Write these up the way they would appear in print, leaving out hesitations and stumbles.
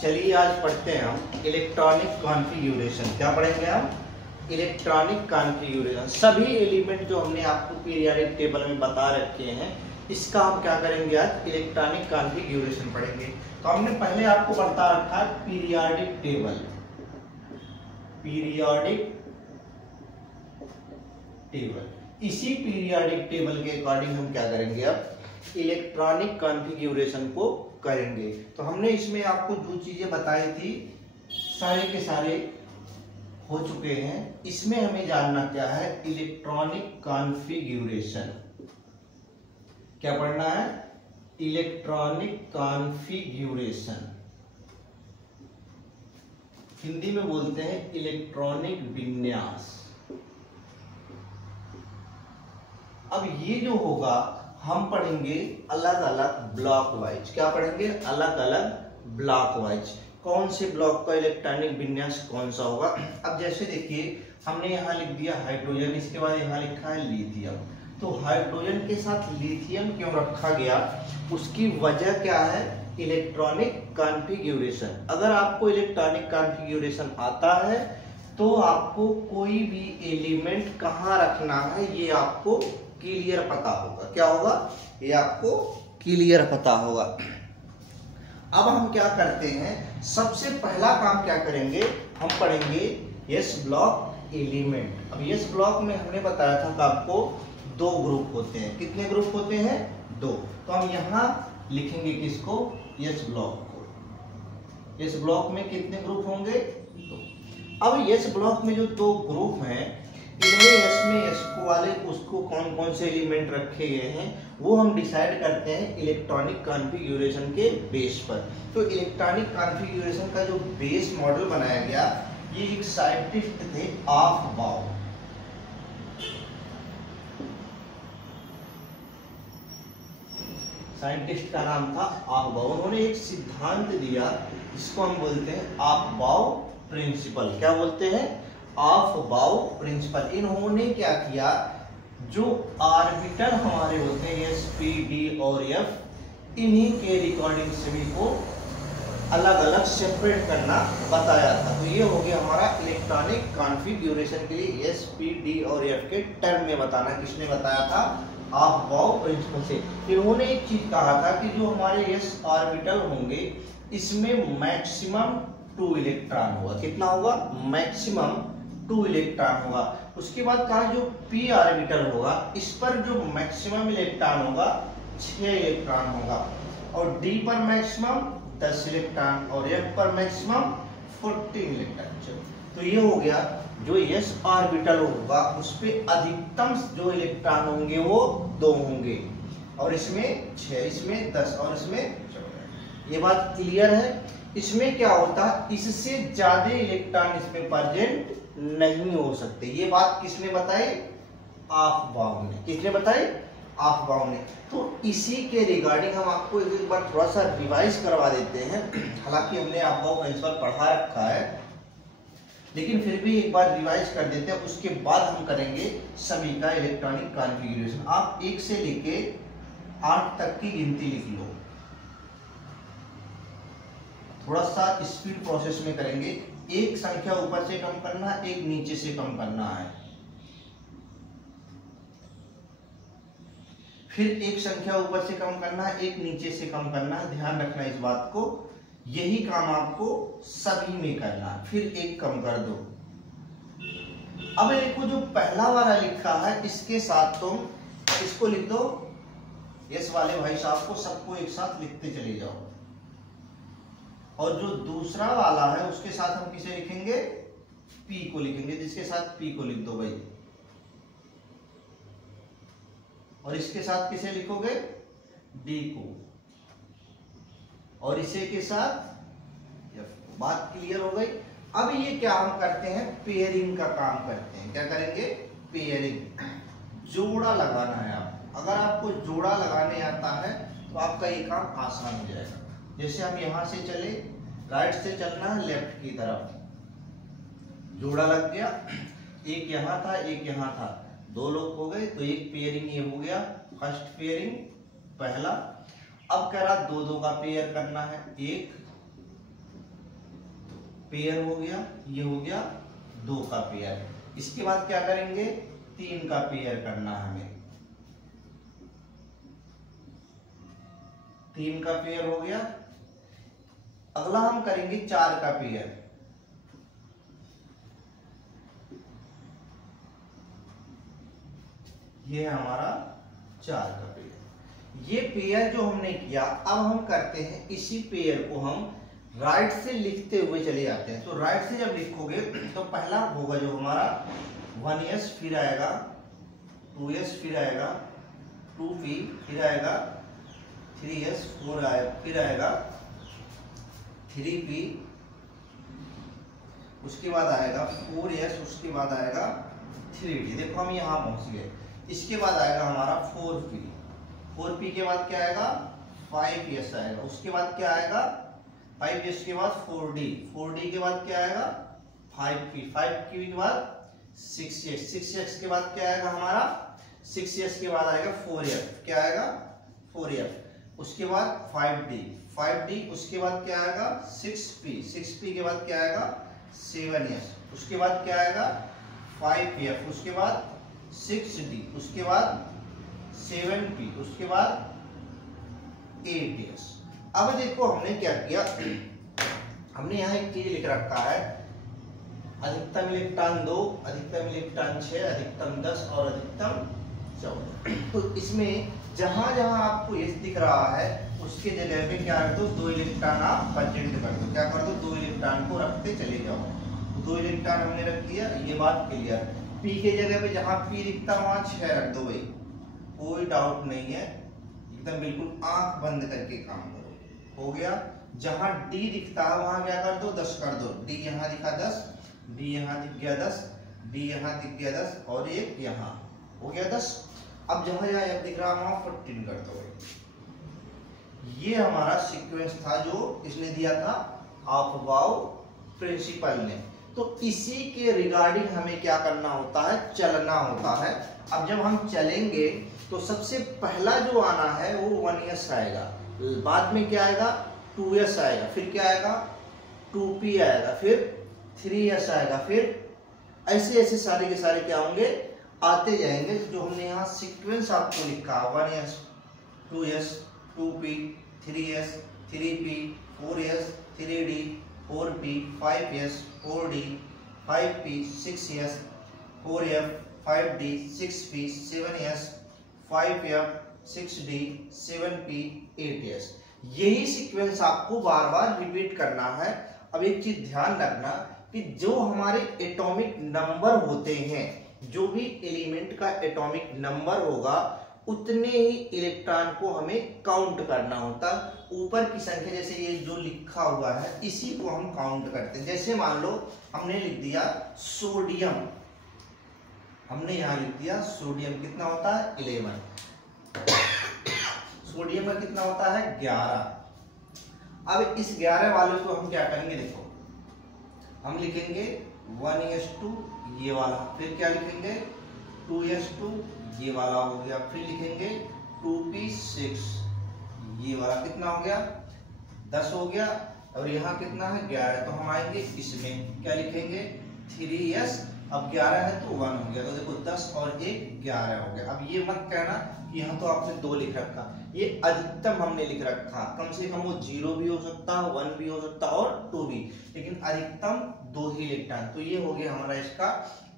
चलिए आज पढ़ते हैं हम इलेक्ट्रॉनिक कॉन्फ़िगरेशन। क्या पढ़ेंगे हम? Electronic configuration. सभी एलिमेंट जो हमने आपको पीरियोडिक टेबल में बता रखे हैं, इसका हम क्या करेंगे आज? इलेक्ट्रॉनिक कॉन्फ़िगरेशन पढ़ेंगे। तो हमने पहले आपको बता रखा है पीरियोडिक टेबल। पीरियोडिक टेबल, इसी पीरियोडिक टेबल के अकॉर्डिंग हम क्या करेंगे? अब इलेक्ट्रॉनिक कॉन्फ़िगरेशन को करेंगे। तो हमने इसमें आपको जो चीजें बताई थी सारे के सारे हो चुके हैं। इसमें हमें जानना क्या है? Electronic configuration. क्या पढ़ना है? Electronic configuration. हिंदी में बोलते हैं इलेक्ट्रॉनिक विन्यास। अब ये जो होगा हम पढ़ेंगे अलग अलग ब्लॉक वाइज। क्या पढ़ेंगे? अलग अलग ब्लॉक वाइज। कौन से ब्लॉक का इलेक्ट्रॉनिक विन्यास कौन सा होगा? अब जैसे देखिए, हमने यहाँ लिख दिया हाइड्रोजन, इसके बाद यहाँ लिखा है लिथियम। तो हाइड्रोजन के साथ लिथियम क्यों रखा गया? उसकी वजह क्या है? Electronic configuration. अगर आपको इलेक्ट्रॉनिक कॉन्फ़िगरेशन आता है तो आपको कोई भी एलिमेंट कहाँ रखना है ये आपको क्लियर पता होगा। क्या होगा? ये आपको क्लियर पता होगा। अब हम क्या करते हैं? सबसे पहला काम क्या करेंगे? हम पढ़ेंगे यस ब्लॉक एलिमेंट। अब यस ब्लॉक में हमने बताया था कि आपको दो ग्रुप होते हैं। कितने ग्रुप होते हैं? दो। तो हम यहाँ लिखेंगे किसको? यस ब्लॉक को। यस ब्लॉक में कितने ग्रुप होंगे? दो। अब यस ब्लॉक में जो दो ग्रुप हैं, इनमें यस में यस को वाले उसको कौन कौन से एलिमेंट रखे गए हैं वो हम डिसाइड करते हैं इलेक्ट्रॉनिक कॉन्फ़िगरेशन के बेस पर। तो इलेक्ट्रॉनिक कॉन्फ़िगरेशन का जो बेस मॉडल बनाया गया, ये एक साइंटिस्ट थे ऑफबाउ। साइंटिस्ट का नाम था ऑफबाउ। उन्होंने एक सिद्धांत दिया, इसको हम बोलते हैं ऑफबाउ प्रिंसिपल। क्या बोलते हैं? ऑफबाउ प्रिंसिपल। इन्होंने क्या किया? जो ऑर्बिटल हमारे होते हैं एस, पी, डी और एफ, इन्हीं के रिकॉर्डिंग सभी को अलग अलग सेपरेट करना बताया था। तो ये हो गया हमारा इलेक्ट्रॉनिक कॉन्फ़िगरेशन के लिए एस, पी, डी और एफ के टर्म में बताना। किसने बताया था? ऑफबाउ प्रिंसिपल से। इन्होंने एक चीज कहा था कि जो हमारे एस ऑर्बिटल होंगे इसमें मैक्सिमम 2 इलेक्ट्रॉन होगा। कितना होगा? मैक्सिमम 2 इलेक्ट्रॉन होगा। उसके बाद कहा जो पी ऑर्बिटल होगा इस पर जो मैक्सिमम इलेक्ट्रॉन होगा 6 इलेक्ट्रॉन होगा, और डी पर मैक्सिमम 10 इलेक्ट्रॉन और एफ पर मैक्सिमम 14 इलेक्ट्रॉन। तो ये हो गया जो एस ऑर्बिटल होगा उस पे अधिकतम जो इलेक्ट्रॉन होंगे वो 2 होंगे, और इसमें 6, इसमें 10 और इसमें 14। ये बात क्लियर है? इसमें क्या होता है? इससे ज्यादा इलेक्ट्रॉन इसमें प्रेजेंट नहीं हो सकते। ये बात किसने बताई? ऑफबाउ ने। किसने बताई? ऑफबाउ ने। तो इसी के रिगार्डिंग हम आपको एक बार थोड़ा सा रिवाइज करवा देते हैं। हालांकि हमने ऑफबाउ प्रिंसिपल पढ़ा रखा है, लेकिन फिर भी एक बार रिवाइज कर देते हैं। उसके बाद हम करेंगे सभी का इलेक्ट्रॉनिक कॉन्फ़िगरेशन। आप 1 से लेके 8 तक की गिनती लिख लो। थोड़ा सा स्पीड प्रोसेस में करेंगे। एक संख्या ऊपर से कम करना, एक नीचे से कम करना है। फिर एक संख्या ऊपर से कम करना है, एक नीचे से कम करना है। ध्यान रखना इस बात को। यही काम आपको सभी में करना है। फिर एक कम कर दो। अब देखो जो पहला वाला लिखा है इसके साथ तुम इसको लिख दो। यस वाले भाई साहब को सबको एक साथ लिखते चले जाओ। और जो दूसरा वाला है उसके साथ हम किसे लिखेंगे? पी को लिखेंगे। जिसके साथ पी को लिख दो भाई। और इसके साथ किसे लिखोगे? डी को। और इसे के साथ एफ को। बात क्लियर हो गई? अब ये क्या हम करते हैं? पेयरिंग का काम करते हैं। क्या करेंगे? पेयरिंग। जोड़ा लगाना है आप। अगर आपको जोड़ा लगाने आता है तो आपका ये काम आसान हो जाएगा। जैसे हम यहां से चले, राइट से चलना है लेफ्ट की तरफ, जोड़ा लग गया। एक यहां था, एक यहां था, 2 लोग हो गए। तो एक पेयरिंग ये हो गया, फर्स्ट पेयरिंग पहला। अब कह रहा 2-2 का पेयर करना है, 1 पेयर हो गया, ये हो गया 2 का पेयर। इसके बाद क्या करेंगे, 3 का पेयर करना है हमें, 3 का पेयर हो गया। अगला हम करेंगे 4 का पेयर, ये है हमारा 4 का पेयर। ये पेयर जो हमने किया, अब हम करते हैं इसी पेयर को हम राइट से लिखते हुए चले जाते हैं। तो राइट से जब लिखोगे तो पहला होगा जो हमारा 1s, फिर आएगा 2s, फिर आएगा 2p, फिर आएगा 3s, फिर आएगा 3p, उसके बाद आएगा 4s, उसके बाद आएगा 3d। देखो हम यहां पहुंच गए। इसके बाद आएगा हमारा 4p, 4p के बाद क्या आएगा 5s आएगा, उसके बाद क्या आएगा 5s के बाद 4d, 4d के बाद क्या आएगा 5p, 5p के बाद 6s, 6s के बाद क्या आएगा हमारा 6s के बाद आएगा 4f, क्या आएगा 4f, उसके बाद 5d, 5d, उसके बाद क्या आएगा 6p, 6p के बाद क्या आएगा 7s, उसके बाद क्या आएगा 5f, उसके बाद 6d, उसके बाद 7p, उसके बाद 8s। अब देखो हमने क्या किया, हमने यहाँ एक चीज लिख रखा है, अधिकतम इलेक्ट्रॉन 2, अधिकतम इलेक्ट्रॉन 6, अधिकतम 10 और अधिकतम 14। तो इसमें जहां जहां आपको एस दिख रहा है उसके जगह पे क्या रख दो, 2 इलेक्ट्रॉन आप परजेंट कर दो। क्या कर दो, 2 इलेक्ट्रॉन को रखते चले जाओ। 2 इलेक्ट्रॉन हमने रख दिया, ये बात क्लियर। पी के जगह पे जहां पी दिखता है वहां 6 रख दो भाई, कोई डाउट नहीं है, एकदम बिल्कुल आंख बंद करके काम करो, हो गया। जहां डी दिखता है वहां क्या कर दो, 10 कर दो। डी यहां दिखा 10, डी यहां दिख गया 10, डी यहां दिख गया 10 और एक यहां, हो गया 10। अब जहां जहां एफ दिख रहा है वहां 14 कर दो भाई। ये हमारा सीक्वेंस था जो इसने दिया था अफबाउ प्रिंसिपल ने। तो इसी के रिगार्डिंग हमें क्या करना होता है, चलना होता है। अब जब हम चलेंगे तो सबसे पहला जो आना है वो 1s आएगा, बाद में क्या आएगा 2s आएगा, फिर क्या आएगा 2p आएगा, फिर 3s आएगा, फिर ऐसे ऐसे सारे के सारे क्या होंगे, आते जाएंगे। जो हमने यहाँ सीक्वेंस आपको लिखा 1s, 2s, 2p, 3s, 3p, 4s, 3d, 4p, 5s, 4d, 5p, 6s, 4f, 5d, 6p, 7s, 5f, 6d, 7p, 8s। यही सीक्वेंस आपको बार बार रिपीट करना है। अब एक चीज ध्यान रखना कि जो हमारे एटॉमिक नंबर होते हैं, जो भी एलिमेंट का एटॉमिक नंबर होगा उतने ही इलेक्ट्रॉन को हमें काउंट करना होता। ऊपर की संख्या जैसे ये जो लिखा हुआ है इसी को हम काउंट करते हैं। जैसे मान लो हमने लिख दिया सोडियम, हमने यहाँ लिख दिया सोडियम, कितना होता है 11, सोडियम का कितना होता है 11। अब इस 11 वाले को हम क्या करेंगे, देखो हम लिखेंगे 1s2 ये वाला, फिर क्या लिखेंगे 2s2 ये वाला हो गया, फिर लिखेंगे 2p6 ये वाला, कितना हो गया 10 हो गया, और यहाँ कितना है 11। तो हम आएंगे इसमें क्या लिखेंगे 3s, अब 11 है तो 1 हो गया, तो देखो 10 और 1 11 हो गया। अब ये मत कहना कि यहाँ तो आपने 2 लिख रखा, ये अधिकतम हमने लिख रखा, कम से कम वो 0 भी हो सकता है, 1 भी हो सकता है और 2 भी, लेकिन अधिकतम 2 ही इलेक्ट्रॉन। तो ये हो गया हमारा इसका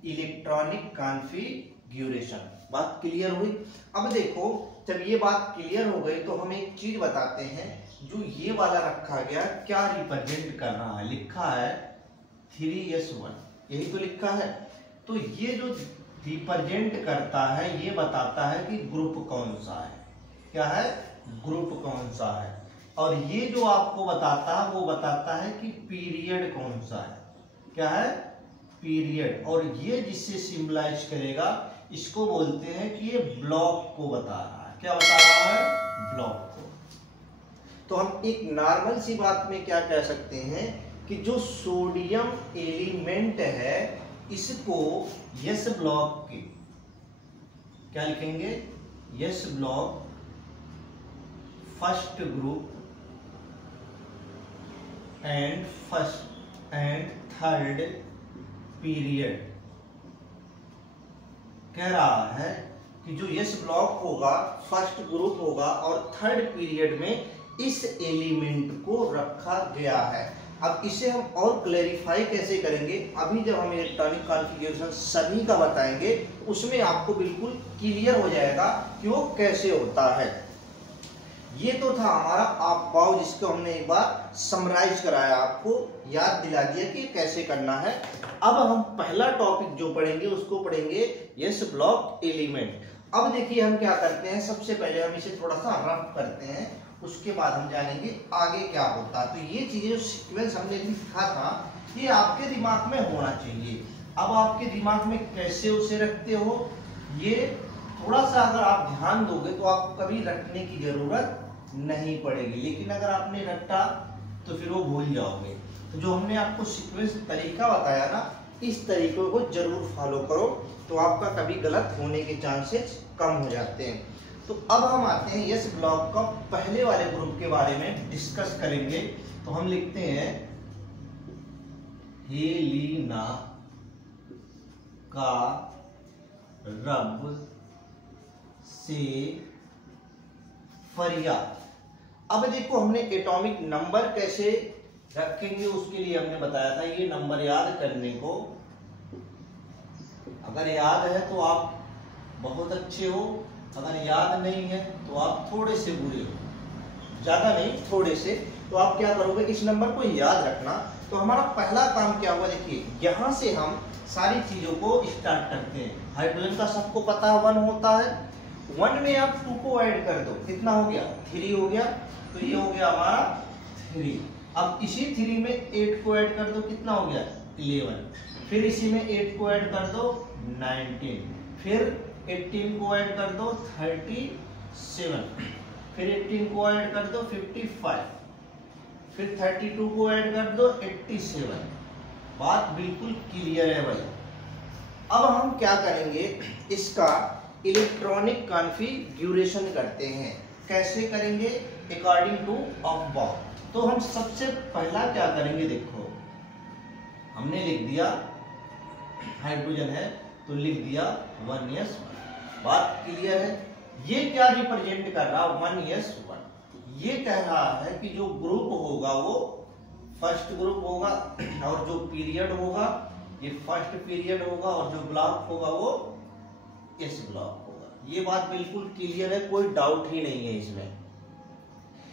इलेक्ट्रॉनिक कॉन्फ़िगरेशन। बात क्लियर हुई। अब देखो जब ये बात क्लियर हो गई तो हम एक चीज बताते हैं, जो ये वाला रखा गया क्या रिप्रेजेंट कर रहा है, लिखा है 3s1, यही तो लिखा है। तो ये जो रिप्रेजेंट करता है ये बताता है कि ग्रुप कौन सा है, क्या है ग्रुप कौन सा है, और ये जो आपको बताता है वो बताता है कि पीरियड कौन सा है, क्या है पीरियड। और ये जिससे सिंबलाइज करेगा इसको बोलते हैं कि ये ब्लॉक को बता रहा है, क्या बता रहा है ब्लॉक को। तो हम एक नॉर्मल सी बात में क्या कह सकते हैं कि जो सोडियम एलिमेंट है इसको यस ब्लॉक के क्या लिखेंगे, yes block first group and first and third period. कह रहा है कि जो यस ब्लॉक होगा फर्स्ट ग्रुप होगा और थर्ड पीरियड में इस एलिमेंट को रखा गया है। अब इसे हम और क्लैरिफाई कैसे करेंगे, अभी जब हम इलेक्ट्रॉनिक कॉन्फ़िगरेशन सभी का बताएंगे उसमें आपको बिल्कुल क्लियर हो जाएगा कि वो कैसे होता है। ये तो था हमारा आप पाओ, जिसको हमने एक बार समराइज कराया, आपको याद दिला दिया कि कैसे करना है। अब हम पहला टॉपिक जो पढ़ेंगे उसको पढ़ेंगे यस ब्लॉक एलिमेंट। अब देखिए हम क्या करते हैं, सबसे पहले हम इसे थोड़ा सा रफ करते हैं, उसके बाद हम जानेंगे आगे क्या होता है। तो ये चीजें जो सीक्वेंस हमने लिखा था ये आपके दिमाग में होना चाहिए। अब आपके दिमाग में कैसे उसे रखते हो, ये थोड़ा सा अगर आप ध्यान दोगे तो आपको कभी रखने की जरूरत नहीं पड़ेगी, लेकिन अगर आपने रटा तो फिर वो भूल जाओगे। तो जो हमने आपको सीक्वेंस तरीका बताया ना, इस तरीके को जरूर फॉलो करो, तो आपका कभी गलत होने के चांसेस कम हो जाते हैं। तो अब हम आते हैं यस ब्लॉक का पहले वाले ग्रुप के बारे में डिस्कस करेंगे। तो हम लिखते हैं हेलिना का रब से फरियाद। अब देखो हमने एटॉमिक नंबर कैसे रखेंगे उसके लिए हमने बताया था, ये नंबर याद करने को, अगर याद है तो आप बहुत अच्छे हो, अगर याद नहीं है तो आप थोड़े से बुरे हो, ज्यादा नहीं थोड़े से। तो आप क्या करोगे, इस नंबर को याद रखना। तो हमारा पहला काम क्या हुआ, देखिए यहां से हम सारी चीजों को स्टार्ट करते हैं। हाइड्रोजन का सबको पता है 1 होता है, 1 में आप 2 को ऐड कर दो, कितना हो गया 3 हो गया। तो ये हो गया हमारा 3। अब इसी 3 में 8 को ऐड कर दो, कितना हो गया 11। फिर इसी में 8 को ऐड कर दो 19, फिर 18 को ऐड कर दो 37, फिर 18 को ऐड कर दो 55, फिर 32 को ऐड कर दो 87। बात बिल्कुल क्लियर है भाई। अब हम क्या करेंगे, इसका इलेक्ट्रॉनिक कॉन्फ़िगरेशन करते हैं। कैसे करेंगे, अकॉर्डिंग टू अबव। तो हम सबसे पहला क्या करेंगे, देखो हमने लिख दिया हाइड्रोजन है तो लिख दिया 1s1। बात क्लियर है। ये क्या रिप्रेजेंट कर रहा है 1s1, ये कह रहा है कि जो ग्रुप होगा वो फर्स्ट ग्रुप होगा और जो पीरियड होगा ये फर्स्ट पीरियड होगा और जो ब्लॉक होगा वो एस ब्लॉक होगा। ये बात बिल्कुल क्लियर है, कोई डाउट ही नहीं है इसमें।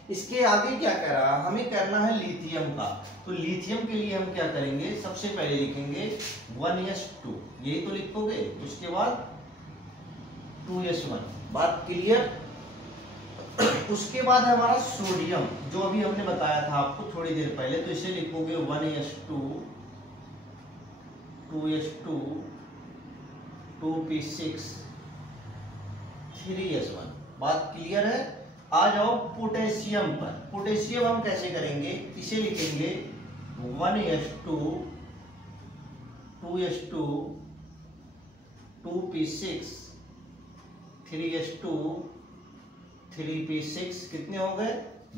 इसके आगे क्या कह रहा है, हमें करना है लिथियम का। तो लिथियम के लिए हम क्या करेंगे, सबसे पहले लिखेंगे 1s2, यही तो लिखोगे, उसके बाद 2s1। बात क्लियर। उसके बाद है हमारा सोडियम, जो अभी हमने बताया था आपको थोड़ी देर पहले। तो इसे लिखोगे 1s2, 2s2, 2p6, 3s1। बात क्लियर है। आ जाओ पोटेशियम पर। पोटेशियम हम कैसे करेंगे, इसे लिखेंगे 1s2, 2s2, 2p6, 3s2, 3p6, कितने हो गए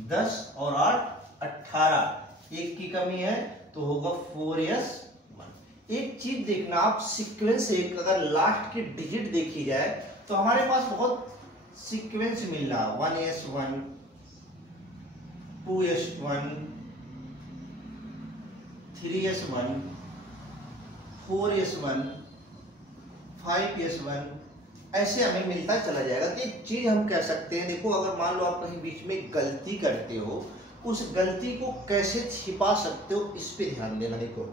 10 और 8 18, एक की कमी है तो होगा 4s1। एक चीज देखना आप, सीक्वेंस एक अगर लास्ट की डिजिट देखी जाए तो हमारे पास बहुत सीक्वेंस मिल रहा, 1s1, 2s1, 3s1, 4s1, 5s1, ऐसे हमें मिलता चला जाएगा। तो एक चीज हम कह सकते हैं, देखो अगर मान लो आप कहीं बीच में गलती करते हो, उस गलती को कैसे छिपा सकते हो इस पे ध्यान देना। देखो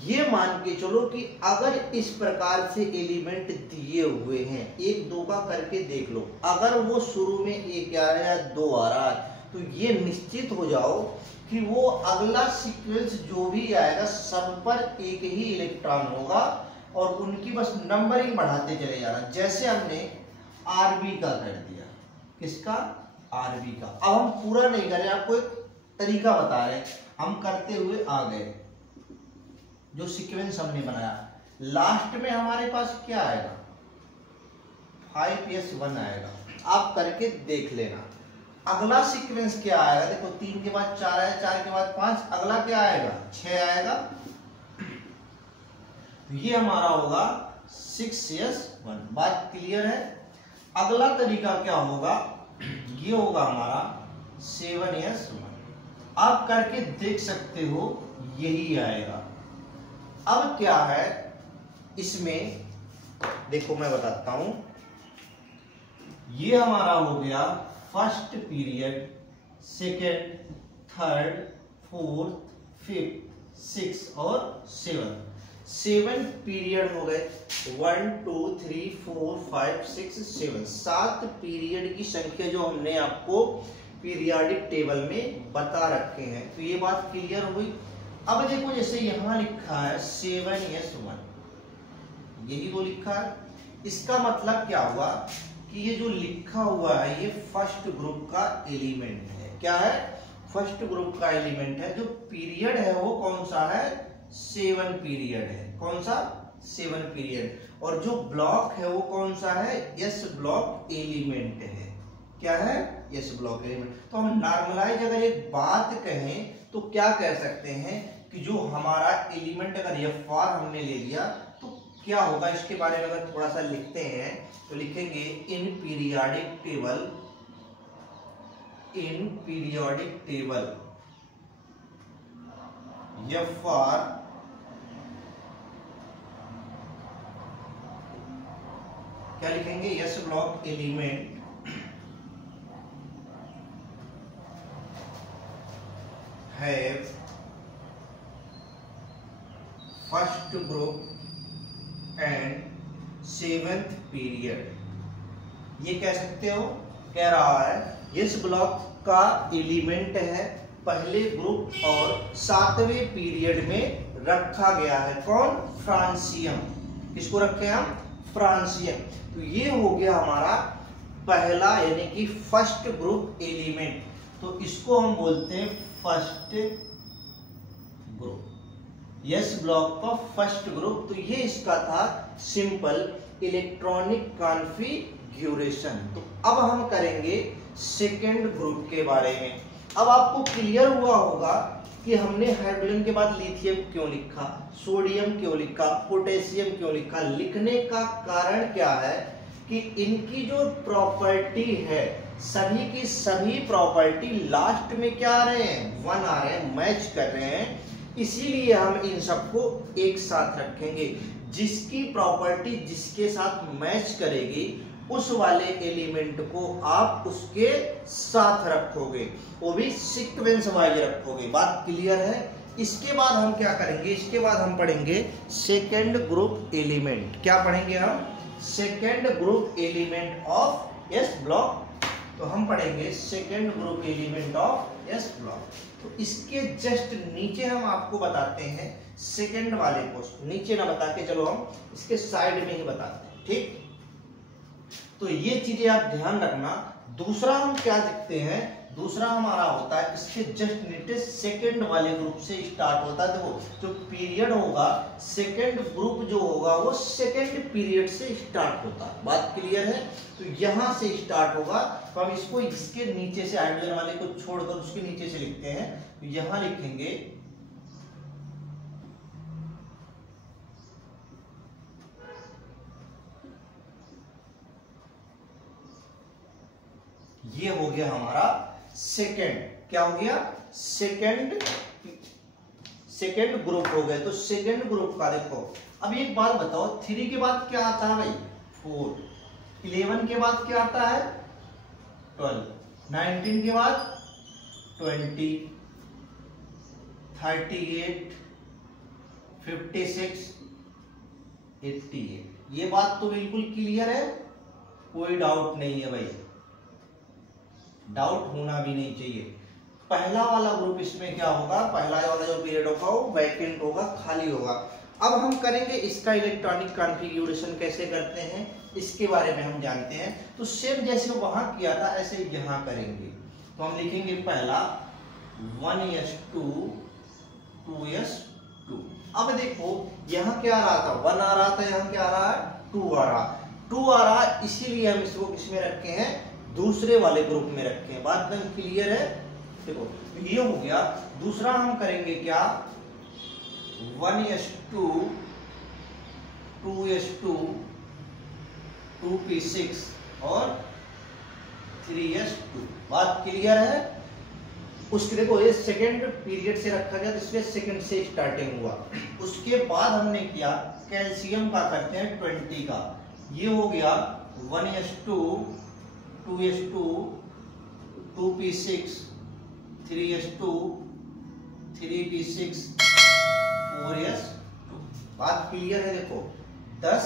ये मान के चलो कि अगर इस प्रकार से एलिमेंट दिए हुए हैं, 1 2 का करके देख लो, अगर वो शुरू में 1 आ रहा है 2 आ रहा है तो ये निश्चित हो जाओ कि वो अगला सीक्वेंस जो भी आएगा सब पर एक ही इलेक्ट्रॉन होगा और उनकी बस नंबरिंग बढ़ाते चले जाना। जैसे हमने आरबी का कर दिया, किसका, आरबी का। अब हम पूरा नहीं कर रहे, आपको एक तरीका बता रहे हैं, हम करते हुए आ गए। जो सीक्वेंस हमने बनाया लास्ट में हमारे पास क्या आएगा 5s1 आएगा, आप करके देख लेना। अगला सीक्वेंस क्या आएगा, देखो 3 के बाद 4 आया, 4 के बाद 5, अगला क्या आएगा 6 आएगा, ये हमारा होगा 6s1। बात क्लियर है। अगला तरीका क्या होगा, ये होगा हमारा 7s1। आप करके देख सकते हो, यही आएगा। अब क्या है इसमें, देखो मैं बताता हूं, ये हमारा हो गया first period, second, third, fourth, fifth, six और 7 पीरियड हो गए। 1 2 3 4 5 6 7 7 पीरियड की संख्या जो हमने आपको पीरियाडिक टेबल में बता रखे हैं। तो ये बात क्लियर हुई। अब देखो जैसे यहां लिखा है 7s1, यही वो लिखा है। इसका मतलब क्या हुआ कि ये जो लिखा हुआ है ये फर्स्ट ग्रुप का एलिमेंट है। क्या है, फर्स्ट ग्रुप का एलिमेंट है। जो पीरियड है वो कौन सा है, 7 पीरियड है। कौन सा, 7 पीरियड। और जो ब्लॉक है वो कौन सा है, एस ब्लॉक एलिमेंट है। क्या है, एस ब्लॉक एलिमेंट। तो हम नॉर्मलाइज अगर एक बात कहें तो क्या कह सकते हैं कि जो हमारा एलिमेंट अगर F हमने ले लिया तो क्या होगा, इसके बारे में अगर थोड़ा सा लिखते हैं तो लिखेंगे इन पीरियोडिक टेबल F क्या लिखेंगे, S block element have first group and 7th period. ये कह सकते हो, कह रहा है इस ब्लॉक का एलिमेंट है पहले ग्रुप और 7वें पीरियड में रखा गया है। कौन, फ्रांसियम। किसको रखे हम, फ्रांसियम। तो ये हो गया हमारा पहला यानी कि फर्स्ट ग्रुप एलिमेंट। तो इसको हम बोलते हैं फर्स्ट ग्रुप, यस ब्लॉक का फर्स्ट ग्रुप। तो ये इसका था सिंपल इलेक्ट्रॉनिक कॉन्फ़िगरेशन। तो अब हम करेंगे सेकेंड ग्रुप के बारे में। अब आपको क्लियर हुआ होगा कि हमने हाइड्रोजन के बाद लिथियम क्यों लिखा, सोडियम क्यों लिखा, पोटेशियम क्यों लिखा। लिखने का कारण क्या है कि इनकी जो प्रॉपर्टी है, सभी की सभी प्रॉपर्टी लास्ट में क्या आ रहे हैं, 1 आ रहे हैं, मैच कर रहे हैं। इसीलिए हम इन सबको एक साथ रखेंगे। जिसकी प्रॉपर्टी जिसके साथ मैच करेगी उस वाले एलिमेंट को आप उसके साथ रखोगे, वो भी सीक्वेंस वाइज रखोगे। बात क्लियर है। इसके बाद हम क्या करेंगे, इसके बाद हम पढ़ेंगे सेकेंड ग्रुप एलिमेंट। क्या पढ़ेंगे हम, second group element of S block. तो हम पढ़ेंगे second group element of S block. तो इसके जस्ट नीचे हम आपको बताते हैं सेकेंड वाले को, नीचे ना बता के चलो हम इसके साइड में ही बताते हैं, ठीक। तो ये चीजें आप ध्यान रखना। दूसरा हम क्या देखते हैं, दूसरा हमारा होता है इसके जस्ट नीचे सेकेंड वाले ग्रुप से स्टार्ट होता है। देखो जो पीरियड होगा, सेकेंड ग्रुप जो होगा वो सेकेंड पीरियड से स्टार्ट होता है। बात क्लियर है। तो यहां से स्टार्ट होगा। तो हम इसको इसके नीचे से हाइड्रोजन वाले को छोड़कर उसके नीचे से लिखते हैं। तो यहां लिखेंगे ये हो गया हमारा सेकेंड। क्या हो गया, सेकेंड ग्रुप हो गए। तो सेकेंड ग्रुप का देखो, अब एक बात बताओ, 3 के बाद क्या आता है भाई, 4, 11 के बाद क्या आता है, 12, 19 के बाद 20, 38, 56, 88। ये बात तो बिल्कुल क्लियर है, कोई डाउट नहीं है भाई, डाउट होना भी नहीं चाहिए। पहला वाला ग्रुप इसमें क्या होगा, पहला वाला जो पीरियड होगा वो वैकेंट होगा, खाली होगा। अब हम करेंगे इसका इलेक्ट्रॉनिक कॉन्फ़िगरेशन कैसे करते हैं, इसके बारे में हम जानते हैं। तो सेम जैसे वहां किया था ऐसे यहां करेंगे। तो हम लिखेंगे पहला 1s2 2s2। अब देखो यहां क्या आ रहा था, 1 आ रहा था, यहां क्या आ रहा है, 2 आ रहा, 2 आ रहा, इसीलिए हम इसको किसमें रखे हैं, दूसरे वाले ग्रुप में रखे हैं। बात एकदम क्लियर है। देखो ये हो गया। दूसरा हम करेंगे क्या, 1s2 2s2 2p6 और 3s2। बात क्लियर है। उसके देखो ये सेकंड पीरियड से रखा गया तो इसलिए सेकंड से स्टार्टिंग हुआ। उसके बाद हमने किया कैल्शियम का करते हैं 20 का। ये हो गया 1s2 2s2 2p6 3s2 3p6 4s2। बात क्लियर है। देखो 10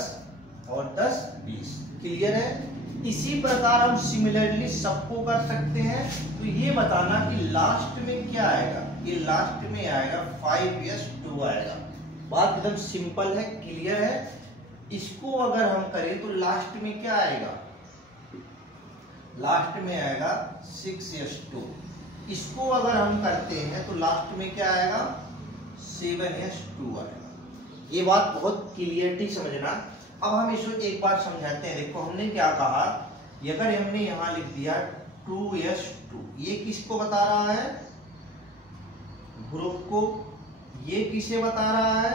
और 10 20 क्लियर है। इसी प्रकार हम सिमिलरली सबको कर सकते हैं। तो ये बताना कि लास्ट में क्या आएगा, ये लास्ट में आएगा 5s2 आएगा। बात एकदम सिंपल है, क्लियर है। इसको अगर हम करें तो लास्ट में क्या आएगा, लास्ट में आएगा 6s2। इसको अगर हम करते हैं तो लास्ट में क्या आएगा 7s2 आएगा। ये बात बहुत क्लियरिटी समझना। अब हम इसको एक बार समझाते हैं। देखो हमने क्या कहा, अगर हमने यहां लिख दिया 2s2, ये किसको बता रहा है, ग्रुप को। ये किसे बता रहा है,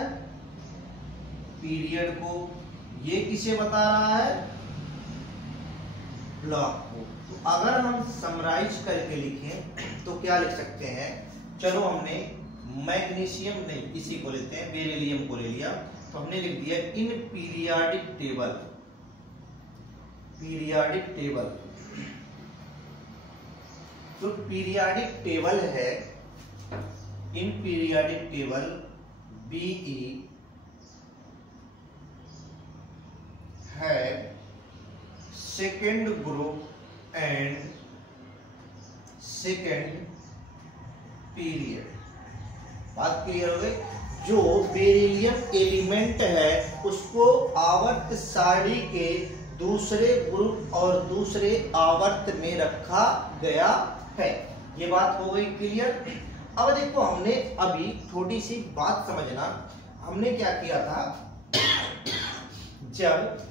पीरियड को। ये किसे बता रहा है, ब्लॉक को। तो अगर हम समराइज करके लिखें तो क्या लिख सकते हैं, चलो हमने मैग्नीशियम नहीं, इसी को लेते हैं, बेरिलियम को ले लिया। तो हमने लिख दिया इन पीरियाडिक टेबल, पीरियाडिक टेबल। तो पीरियाडिक टेबल है, इन पीरियाडिक टेबल BE है second group and second period. बात क्लियर हो गई। जो बेरिलियम एलिमेंट है उसको आवर्त सारणी के दूसरे ग्रुप और दूसरे आवर्त में रखा गया है। ये बात हो गई क्लियर। अब देखो हमने अभी थोड़ी सी बात समझना, हमने क्या किया था, जब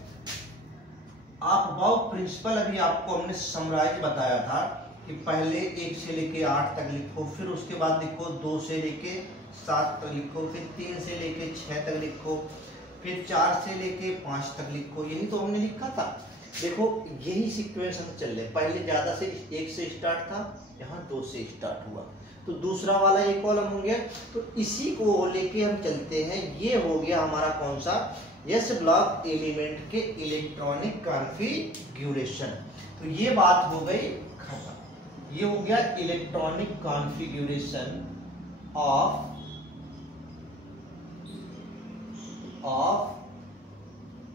आप अबाउट प्रिंसिपल अभी आपको हमने समराइज बताया था कि पहले 1 से लेके 8 तक लिखो, फिर उसके बाद लिखो 2 से लेके 7 तक लिखो, फिर 3 से लेके 6 तक लिखो, फिर 4 से लेके 5 तक लिखो। यही तो हमने लिखा था। देखो यही सीक्वेंस हम चल रहे, पहले ज्यादा से 1 से स्टार्ट था, यहाँ 2 से स्टार्ट हुआ, तो दूसरा वाला एक कॉलम हो गया। तो इसी को लेके हम चलते हैं। ये हो गया हमारा कौन सा, एस ब्लॉक एलिमेंट के इलेक्ट्रॉनिक कॉन्फ़िगरेशन। तो ये बात हो गई खत्म। ये हो गया electronic configuration of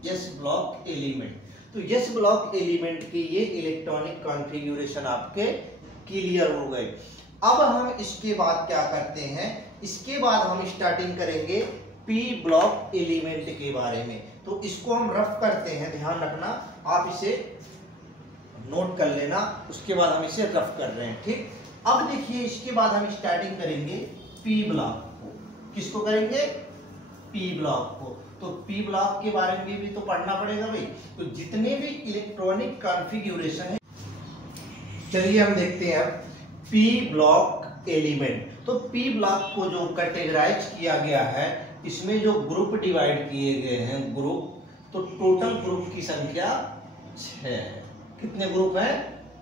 S block element. तो एस ब्लॉक एलिमेंट के ये इलेक्ट्रॉनिक कॉन्फ़िगरेशन आपके क्लियर हो गए। अब हम इसके बाद क्या करते हैं, इसके बाद हम स्टार्टिंग करेंगे पी ब्लॉक एलिमेंट के बारे में। तो इसको हम रफ करते हैं, ध्यान रखना, आप इसे नोट कर लेना। उसके बाद हम इसे रफ कर रहे हैं, ठीक। अब देखिए इसके बाद हम स्टार्टिंग करेंगे पी ब्लॉक को। किसको करेंगे, पी ब्लॉक को। तो पी ब्लॉक के बारे में भी तो पढ़ना पड़ेगा भाई। तो जितने भी इलेक्ट्रॉनिक कॉन्फ़िगरेशन है, चलिए हम देखते हैं अब पी ब्लॉक एलिमेंट। तो पी ब्लॉक को जो कैटेगराइज किया गया है, इसमें जो ग्रुप डिवाइड किए गए हैं ग्रुप, तो टोटल ग्रुप की संख्या 6 है। कितने ग्रुप हैं,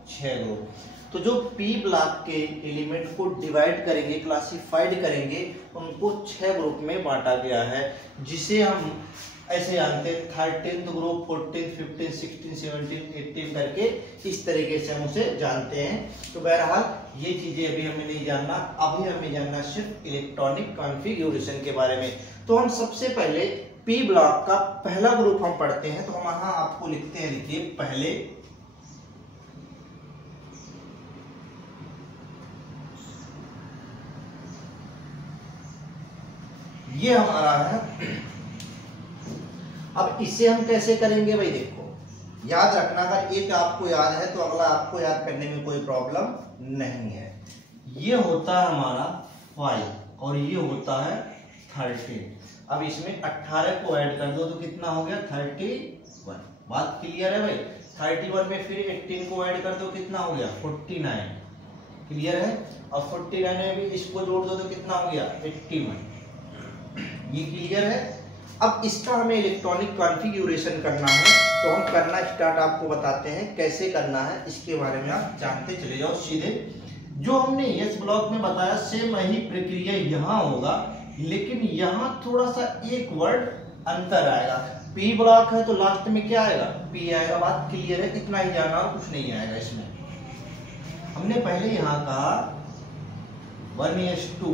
6 ग्रुप। तो जो पी ब्लॉक के एलिमेंट को डिवाइड करेंगे, क्लासिफाइड करेंगे, उनको 6 ग्रुप में बांटा गया है, जिसे हम ऐसे जानते हैं 13th group, 14th 15th 16th 17th 18th करके इस तरीके से हम उसे जानते हैं। तो बहरहाल ये चीजें अभी हमें नहीं जानना, अभी हमें जानना सिर्फ इलेक्ट्रॉनिक कॉन्फ़िगरेशन के बारे में। तो हम सबसे पहले पी ब्लॉक का पहला ग्रुप हम पढ़ते हैं। तो हम यहाँ आपको लिखते हैं, लिखिए पहले ये हमारा है। अब इसे हम कैसे करेंगे भाई, देखो याद रखना, अगर एक आपको याद है तो अगला आपको याद करने में कोई प्रॉब्लम नहीं है। ये होता है हमारा 5 और ये होता है 13। अब इसमें 18 को ऐड कर दो तो कितना हो गया 31। बात क्लियर है भाई। 31 में फिर 18 को ऐड कर दो, कितना हो गया 49। क्लियर है? अब 49 में भी इसको जोड़ दो तो कितना हो गया 81। ये क्लियर है? अब इसका हमें इलेक्ट्रॉनिक कॉन्फ़िगरेशन करना है, तो हम करना स्टार्ट आपको बताते हैं कैसे करना है, इसके बारे में आप जानते चले जाओ सीधे। जो हमने यस ब्लॉक में बताया सेम वही प्रक्रिया यहाँ होगा, लेकिन यहाँ थोड़ा सा एक वर्ड अंतर आएगा। पी ब्लॉक है तो लास्ट में क्या आएगा, पी आएगा। बात क्लियर है? इतना ही जानना, कुछ नहीं आएगा इसमें। हमने पहले यहाँ कहा 1s2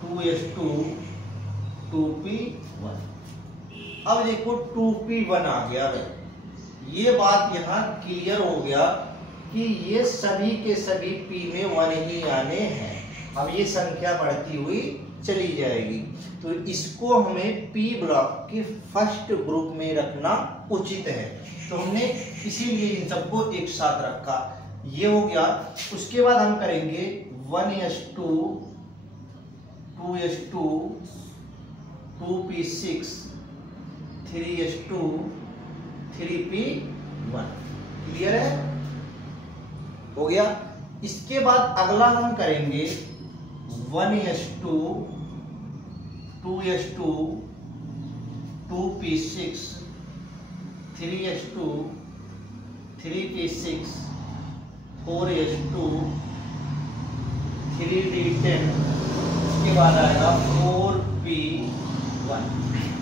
2s2 2p1। अब देखो 2p1 आ गया भाई। ये बात यहाँ क्लियर हो गया कि ये सभी के सभी p में 1 ही आने हैं। अब ये संख्या बढ़ती हुई चली जाएगी, तो इसको हमें p ब्लॉक के फर्स्ट ग्रुप में रखना उचित है, तो हमने इसीलिए इन सबको एक साथ रखा। ये हो गया। उसके बाद हम करेंगे 1s2 2s2 2p6 3s2 3p1। Clear है? हो गया। इसके बाद अगला हम करेंगे 1s2 2s2 2p6 3s2 3p6 4s2 3d10। उसके बाद आएगा 4p1।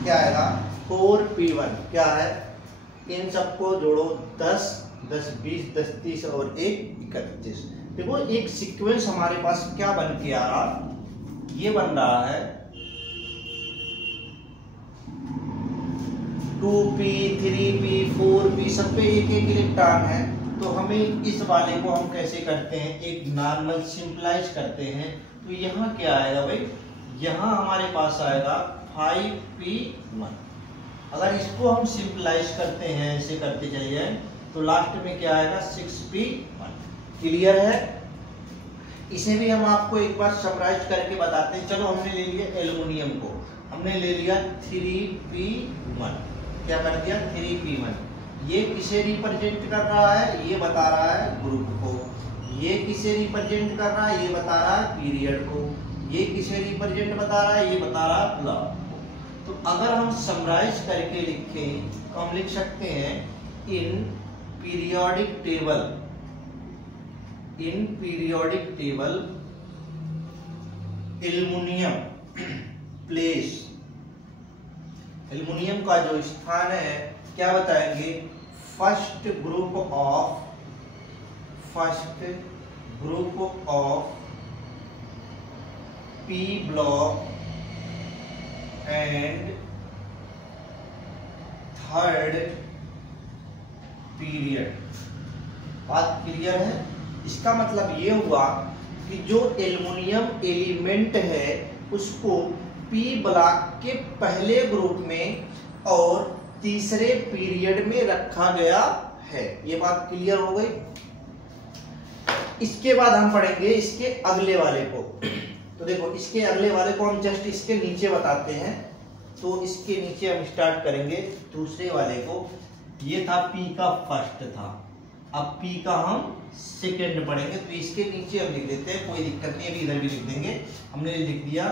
क्या आएगा 4p1? क्या है? इन सबको जोड़ो 10 10 20 10 30 और 1 31। देखो एक सीक्वेंस हमारे पास क्या बन के आ रहा, ये बन रहा है 2p 3p 4p, सब पे एक एक इलेक्ट्रॉन है। तो हमें इस वाले को हम कैसे करते हैं, एक नॉर्मल सिंपलाइज करते हैं। तो यहाँ क्या आएगा भाई, यहाँ हमारे पास आएगा 5p1। अगर इसको हम सिंपलाइज करते हैं, ऐसे करते चले जाए, तो लास्ट में क्या आएगा 6p1। क्लियर है? इसे भी हम आपको एक बार समराइज करके बताते हैं। चलो हमने ले लिया एल्युमिनियम को, हमने ले लिया 3p1। क्या कर दिया 3p1। ये किसे रिप्रेजेंट कर रहा है, ये बता रहा है ग्रुप को। ये किसे रिप्रेजेंट कर रहा है, ये बता रहा है पीरियड को। ये किसे रिप्रेजेंट बता रहा है, ये बता रहा है ब्लॉक को। तो अगर हम समराइज करके लिखें तो हम लिख सकते हैं in periodic table aluminium place. Aluminium का जो स्थान है क्या बताएंगे, first group of P block and third period. बात क्लियर है? इसका मतलब ये हुआ कि जो एल्युमिनियम एलिमेंट है उसको पी ब्लॉक के पहले ग्रुप में और तीसरे पीरियड में रखा गया है। ये बात क्लियर हो गई। इसके बाद हम पढ़ेंगे इसके अगले वाले को। तो देखो इसके अगले वाले को हम जस्ट इसके नीचे बताते हैं। तो इसके नीचे हम स्टार्ट करेंगे दूसरे वाले को। ये था पी का फर्स्ट था, अब पी का हम सेकेंड पढ़ेंगे। तो इसके नीचे हम लिख देते हैं, कोई दिक्कत नहीं, अभी इधर भी लिख देंगे। हमने लिख दिया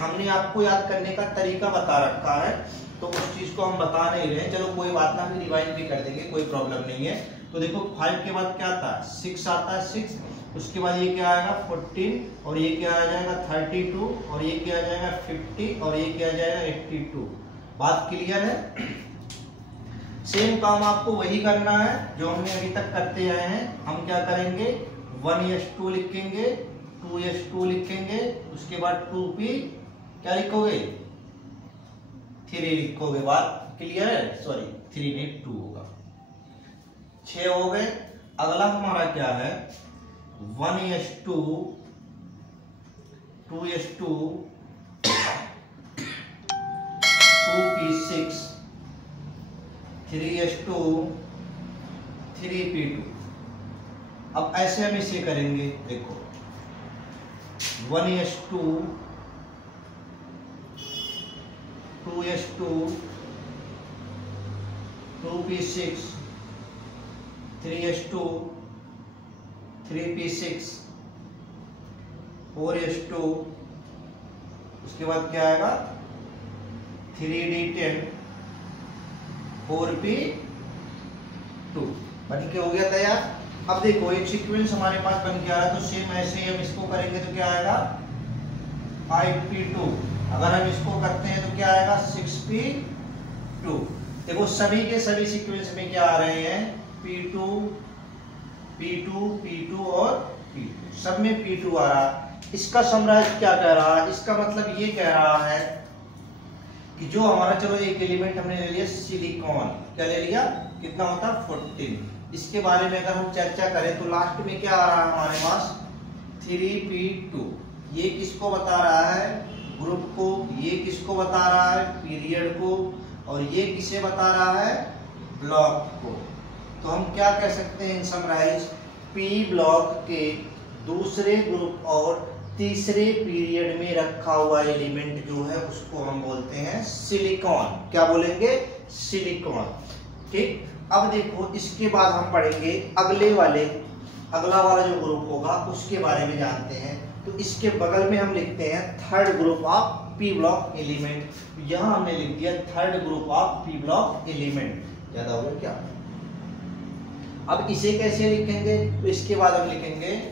हमने आपको याद करने का तरीका बता रखा है, तो उस चीज को हम बता नहीं रहे। चलो कोई बात ना, भी रिवाइज भी कर देंगे, कोई प्रॉब्लम नहीं है। तो देखो 5 के बाद क्या आता है 6 आता है 6। उसके बाद ये क्या आएगा 14, और ये क्या आ जाएगा 32, और ये क्या आ जाएगा 50, और ये क्या आ जाएगा 82। बात क्लियर है? सेम काम आपको वही करना है जो हमने अभी तक करते आए हैं। हम क्या करेंगे 1s2 लिखेंगे, 2s2 लिखेंगे, उसके बाद 2p क्या लिखोगे 3 लिखोगे। बात क्लियर है? सॉरी 3 नहीं 2 होगा। 6 हो गए। अगला हमारा क्या है 1s2 2s2 2p6 3s2 3p2। अब ऐसे हम इसे करेंगे, देखो 1s2 2s2 2p6 3s2 3p6 4s2, उसके बाद क्या आएगा 3d10 4p2 बन के हो गया तैयार। अब देखो एक सीक्वेंस हमारे पास बन के आ रहा है, तो सेम ऐसे ही हम इसको करेंगे तो क्या आएगा 5p2। अगर हम इसको करते हैं तो क्या आएगा 6p2। देखो सभी के सभी सीक्वेंस में क्या आ रहे हैं p2 p2 p2 और p2, सब में p2 आ रहा है। इसका समराइज क्या कह रहा है, इसका मतलब ये कह रहा है कि जो हमारा, चलो एक एलिमेंट हमने ले लिया सिलिकॉन, क्या ले लिया, कितना होता है 14। इसके बारे में अगर हम चर्चा करें तो लास्ट में क्या आ रहा है हमारे पास 3p2। ये किसको बता रहा है, ग्रुप को, ये किसको बता रहा है पीरियड को, और ये किसे बता रहा है ब्लॉक को। तो हम क्या कह सकते हैं इन समराइज, पी ब्लॉक के दूसरे ग्रुप और तीसरे पीरियड में रखा हुआ एलिमेंट जो है उसको हम बोलते हैं सिलिकॉन। क्या बोलेंगे, सिलिकॉन। ठीक, अब देखो इसके बाद हम पढ़ेंगे अगला वाला जो ग्रुप होगा उसके बारे में जानते हैं। तो इसके बगल में हम लिखते हैं third group of P block element. यहां हमने लिख दिया third group of P block element. ज्यादा हो गया क्या। अब इसे कैसे लिखेंगे, तो इसके बाद हम लिखेंगे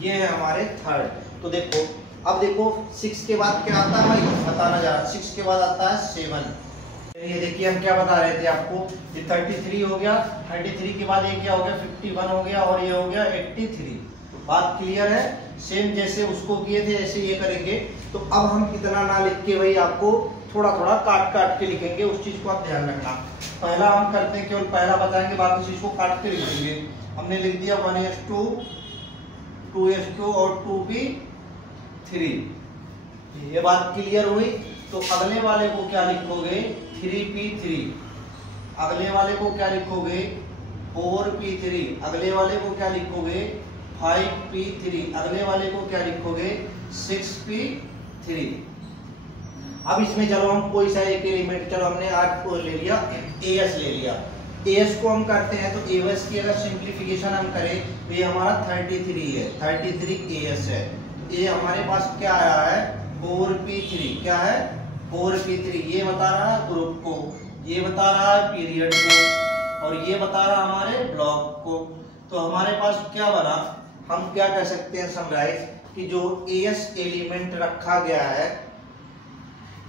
ये है हमारे थर्ड। तो देखो अब देखो 6 के बाद क्या आता है बताना जा रहा। 6 के बाद आता है 7। ये देखिए हम क्या बता रहे थे आपको, ये 33 हो गया, 33 के बाद ये क्या हो गया 51 हो गया, और ये हो गया 83। बात क्लियर है, सेम जैसे उसको किए थे ऐसे ये करेंगे। तो अब हम कितना ना लिख के भाई आपको थोड़ा थोड़ा काट काट के लिखेंगे, उस चीज को आप ध्यान रखना। पहला हम करते हैं केवल पहला बताएंगे, बाकी चीज को काट के लिखेंगे। हमने लिख दिया 1s2 2s2 और 2p3। ये बात क्लियर हुई। तो अगले वाले को क्या लिखोगे 3p3, अगले वाले को क्या लिखोगे 4p3, अगले वाले को क्या लिखोगे 5p3, अगले वाले को क्या लिखोगे 6p3। अब इसमें चलो हम कोई सा एक एलिमेंट, चलो हमने आज को ले लिया as ले लिया। as को हम करते हैं तो as की अगर सिंप्लीफिकेशन हम करें तो ये हमारा 33 है, 33 as है। ये हमारे पास क्या आया है 4p3, क्या है 4p3। ये बता रहा है ग्रुप को, ये बता रहा है पीरियड को, और ये बता रहा है हमारे ब्लॉक को। तो हमारे पास क्या बना, हम क्या कह सकते हैं समराइज कि जो as एलिमेंट रखा गया है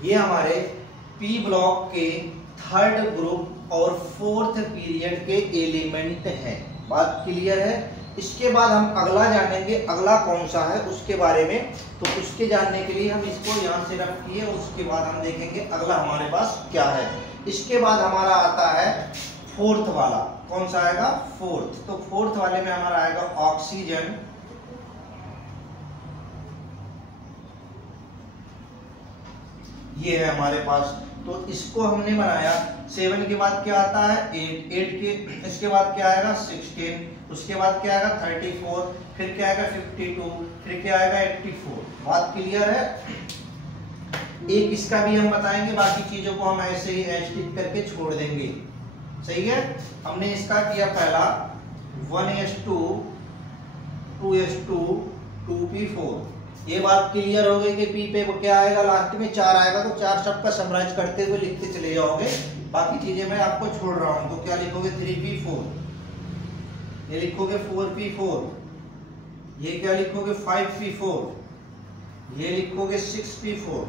ये हमारे पी ब्लॉक के थर्ड ग्रुप और फोर्थ पीरियड के एलिमेंट हैं। बात क्लियर है। इसके बाद हम अगला जानेंगे, अगला कौन सा है उसके बारे में। तो उसके जानने के लिए हम इसको यहाँ से रख किए, उसके बाद हम देखेंगे अगला हमारे पास क्या है। इसके बाद हमारा आता है फोर्थ वाला, कौन सा आएगा फोर्थ। तो फोर्थ वाले में हमारा आएगा ऑक्सीजन, ये है हमारे पास। तो इसको हमने बनाया। 7 के बाद क्या आता है 8 के, इसके बाद क्या आएगा 16, उसके बाद क्या आएगा 34, फिर क्या आएगा 52, फिर क्या आएगा 84। बात क्लियर है। एक इसका भी हम बताएंगे, बाकी चीजों को हम ऐसे ही स्टिक करके छोड़ देंगे। सही है। हमने इसका किया पहला 1s2 2s2 2p4। ये बात क्लियर हो गई कि पी पे क्या आएगा लास्ट में 4 आएगा। तो 4 शब्द का समराइज करते हुए लिखते चले जाओगे, बाकी चीजें मैं आपको छोड़ रहा हूं। तो क्या लिखोगे 3p4, ये लिखोगे 4p4, ये क्या लिखोगे 5p4, ये लिखोगे 6p4।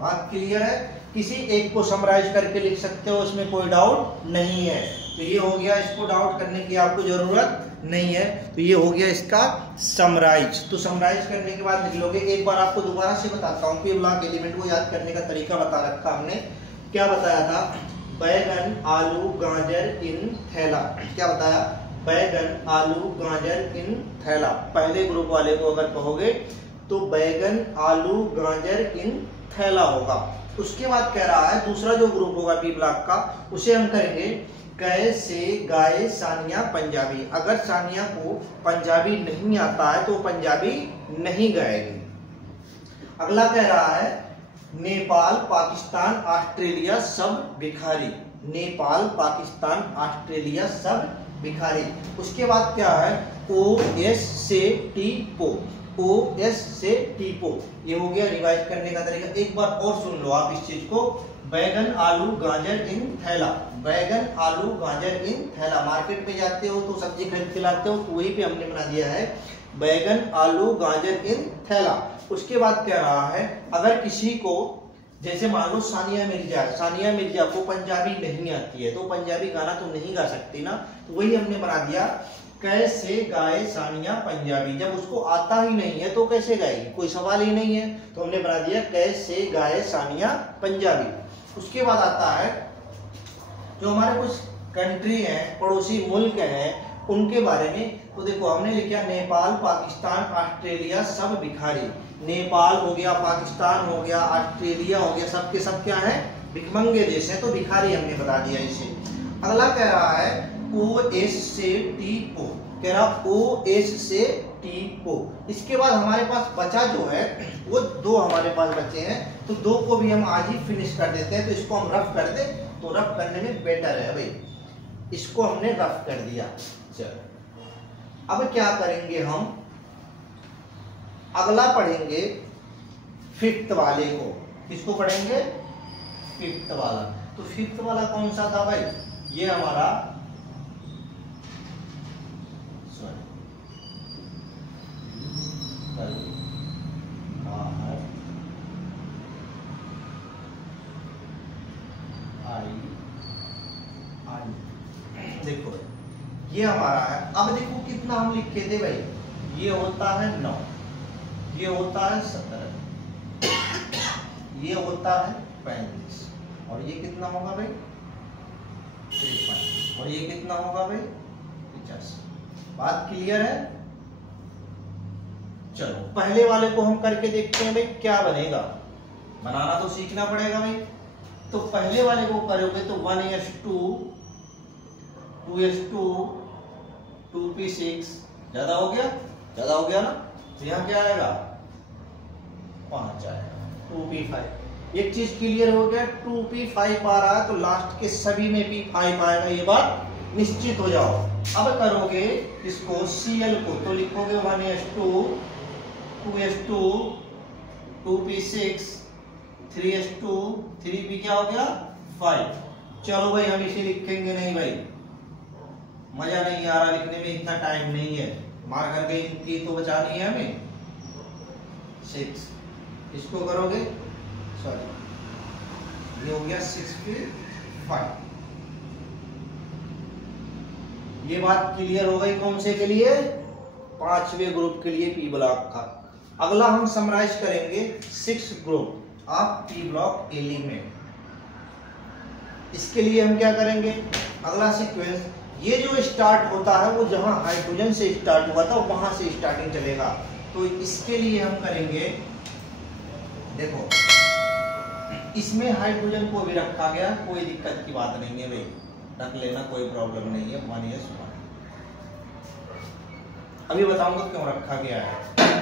बात क्लियर है। किसी एक को समराइज करके लिख सकते हो, इसमें कोई डाउट नहीं है। तो ये हो गया, इसको डाउट करने की आपको जरूरत नहीं है। तो ये हो गया इसका समराइज। तो समराइज करने के बाद लिख लोगे। एक बार आपको दोबारा से बताता हूँ, पी ब्लॉक एलिमेंट को याद करने का तरीका बता रखा हमने। क्या बताया था, बैगन आलू गाजर इन थैला। क्या बताया, बैगन आलू गाजर इन थैला। पहले ग्रुप वाले को अगर कहोगे तो बैगन आलू गाजर इन थैला होगा। उसके बाद कह रहा है दूसरा जो ग्रुप होगा पी ब्लॉक का, उसे हम करेंगे कैसे गाए सानिया पंजाबी। अगर सानिया को पंजाबी नहीं आता है तो पंजाबी नहीं गाएगी। अगला कह रहा है नेपाल पाकिस्तान ऑस्ट्रेलिया सब भिखारी। नेपाल पाकिस्तान ऑस्ट्रेलिया सब भिखारी। उसके बाद क्या है OS से टी पो। OS से टी पो, ये हो गया रिवाइज करने का तरीका। एक बार और सुन लो आप इस चीज को। बैगन आलू गाजर इन थैला। बैगन आलू गाजर इन थैला। मार्केट में जाते हो तो सब्जी खरीद के लाते हो तो वही पे हमने बना दिया है बैगन आलू गाजर इन थैला। उसके बाद क्या रहा है अगर किसी को जैसे मान लो सानिया मिर्जा को पंजाबी नहीं आती है तो पंजाबी गाना तो नहीं गा सकती ना, तो वही हमने बना दिया कैसे गाए सानिया पंजाबी। जब उसको आता ही नहीं है तो कैसे गाएगी, कोई सवाल ही नहीं है, तो हमने बना दिया कैसे गाए सानिया पंजाबी। उसके बाद आता है जो हमारे कुछ कंट्री हैं, पड़ोसी मुल्क हैं, उनके बारे में। तो देखो हमने लिखा नेपाल पाकिस्तान ऑस्ट्रेलिया सब भिखारी। नेपाल हो गया, पाकिस्तान हो गया, ऑस्ट्रेलिया हो गया, सब के सब क्या है भिखमंगे देश है, तो भिखारी हमने बता दिया इसे। अगला कह रहा है OS से टी पो। कह रहा OS से टी पो। इसके बाद हमारे पास बचा जो है वो दो हमारे पास बचे हैं, तो दो को भी हम आज ही फिनिश कर देते हैं। तो इसको हम रफ कर दे तो रफ करने में बेटर है भाई, इसको हमने रफ कर दिया। चलो अब क्या करेंगे हम, अगला पढ़ेंगे फिफ्थ वाले को। किसको पढ़ेंगे, फिफ्थ वाला। तो फिफ्थ वाला कौन सा था भाई, ये हमारा देखो ये हमारा है। अब देखो कितना हम लिखे थे भाई, ये होता है 9, ये होता है 17, ये होता है 35 और ये कितना होगा भाई 53 और ये कितना होगा भाई 85। बात क्लियर है। चलो पहले वाले को हम करके देखते हैं भाई क्या बनेगा, बनाना तो सीखना पड़ेगा भाई। तो पहले वाले को करोगे तो 1s2 2s2 2p6 ज्यादा हो गया ना, तो यहाँ क्या आएगा 5 आएगा 2p5। एक चीज क्लियर हो गया, 2p5 आ रहा है तो लास्ट के सभी में p5 आएगा, ये बात निश्चित हो जाओ। अब करोगे इसको Cl को तो लिखोगे 1s2 2s2 2p6 3s2 3p क्या हो गया 5। चलो भाई हम इसे लिखेंगे नहीं भाई, मजा नहीं आ रहा लिखने में, इतना टाइम नहीं है, मार करके इनकी तो बचानी है हमें 6। इसको करोगे सॉरी ये हो गया 6p5। ये बात क्लियर हो गई कौन से के लिए, पांचवें ग्रुप के लिए पी ब्लॉक का। अगला हम समराइज करेंगे 6 group of P block element. इसके लिए हम क्या करेंगे, अगला सीक्वेंस ये जो स्टार्ट होता है वो जहां हाइड्रोजन से स्टार्ट हुआ था वहां से स्टार्टिंग चलेगा। तो इसके लिए हम करेंगे, देखो इसमें हाइड्रोजन को भी रखा गया, कोई दिक्कत की बात नहीं है भाई, रख लेना कोई प्रॉब्लम नहीं है 1s1। अभी बताऊंगा क्यों रखा गया है।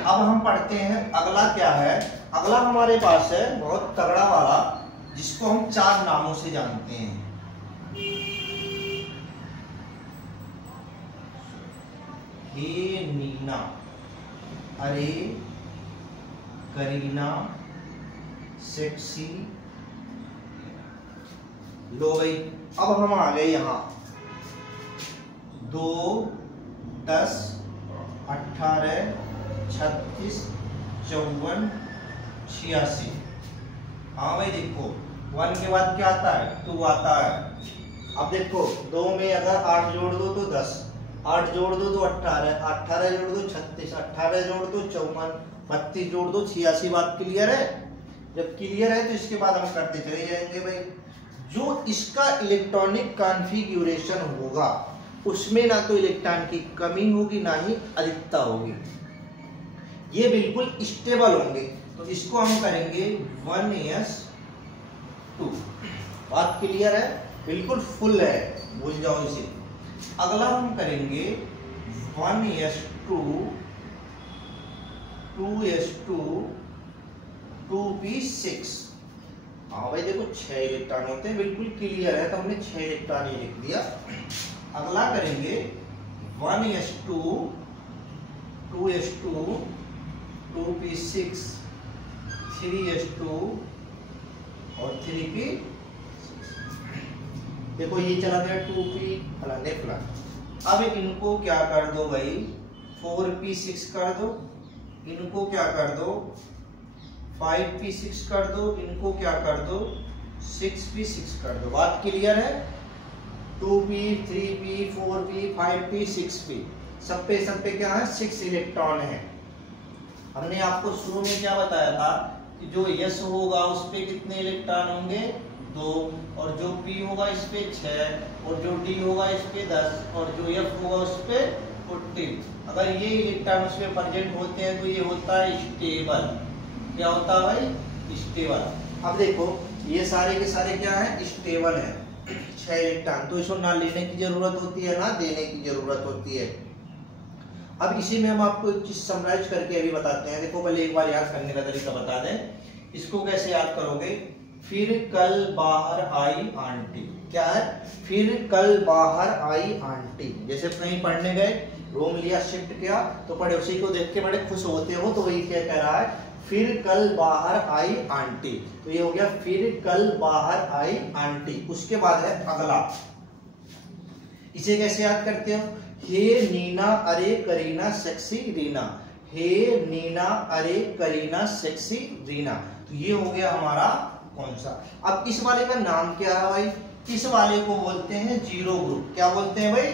अब हम पढ़ते हैं अगला क्या है। अगला हमारे पास है बहुत तगड़ा वाला, जिसको हम 4 नामों से जानते हैं। हे नीना, अरे करीना, सेक्सी। लो भाई अब हम आ गए यहाँ 2 10 18 36 54 86। हाँ भाई देखो 1 के बाद क्या आता है 2 आता है। अब देखो 2 में अगर 8 जोड़ दो तो 10, 8 जोड़ दो तो 18, 18 जोड़ दो 36, 18 जोड़ दो 54, 32 जोड़ दो 86। बात क्लियर है। जब क्लियर है तो इसके बाद हम करते चले जाएंगे भाई। जो इसका इलेक्ट्रॉनिक कॉन्फ़िगरेशन होगा उसमें ना तो इलेक्ट्रॉन की कमी होगी ना ही अधिकता होगी, ये बिल्कुल स्टेबल होंगे। तो इसको हम करेंगे 1s2। बात क्लियर है। बिल्कुल फुल है, भूल जाओ इसे। अगला हम करेंगे 1s2 2s2 2p6। हाँ भाई देखो 6 इलेक्ट्रॉन होते हैं, बिल्कुल क्लियर है, तो हमने 6 इलेक्ट्रॉन ही लिख दिया। अगला करेंगे 1s2 2s2 2p6 3s2 और 3p। देखो ये चला गया 2p फलाने फलाने। अब इनको क्या कर दो भाई, 4p6 कर दो, इनको क्या कर दो 5p6 कर दो, इनको क्या कर दो 6p6 कर दो। बात क्लियर है? 2p 3p 4p 5p 6p सब पे क्या है 6 इलेक्ट्रॉन है। हमने आपको शुरू में क्या बताया था कि जो S होगा उस पे कितने इलेक्ट्रॉन होंगे 2, और जो P होगा इस पे 6, और जो D होगा इस पे 10, और जो F होगा उस पे 14। अगर ये इलेक्ट्रॉन उसमें प्रेजेंट होते हैं तो ये होता है स्टेबल। क्या होता है भाई? स्टेबल। अब देखो ये सारे के सारे क्या है स्टेबल है 6 इलेक्ट्रॉन, तो इसको ना लेने की जरूरत होती है ना देने की जरूरत होती है। अब इसी में हम आपको एक चीज समराइज करके अभी बताते हैं। देखो पहले एक बार याद करने का तरीका बता दें। इसको कैसे याद करोगे? फिर कल बाहर आई आंटी। क्या है? फिर कल बाहर आई आंटी। जैसे कहीं पढ़ने गए, रूम लिया, शिफ्ट किया, तो पढ़े उसी को देख के बड़े खुश होते हो, तो वही क्या कह रहा है फिर कल बाहर आई आंटी। तो ये हो गया फिर कल बाहर आई आंटी। उसके बाद है अगला, इसे कैसे याद करते हो? हे नीना अरे करीना सेक्सी रीना। हे नीना अरे करीना सेक्सी रीना। तो ये हो गया हमारा कौन सा। अब इस वाले का नाम क्या है भाई? इस वाले को बोलते हैं जीरो ग्रुप। क्या बोलते हैं भाई?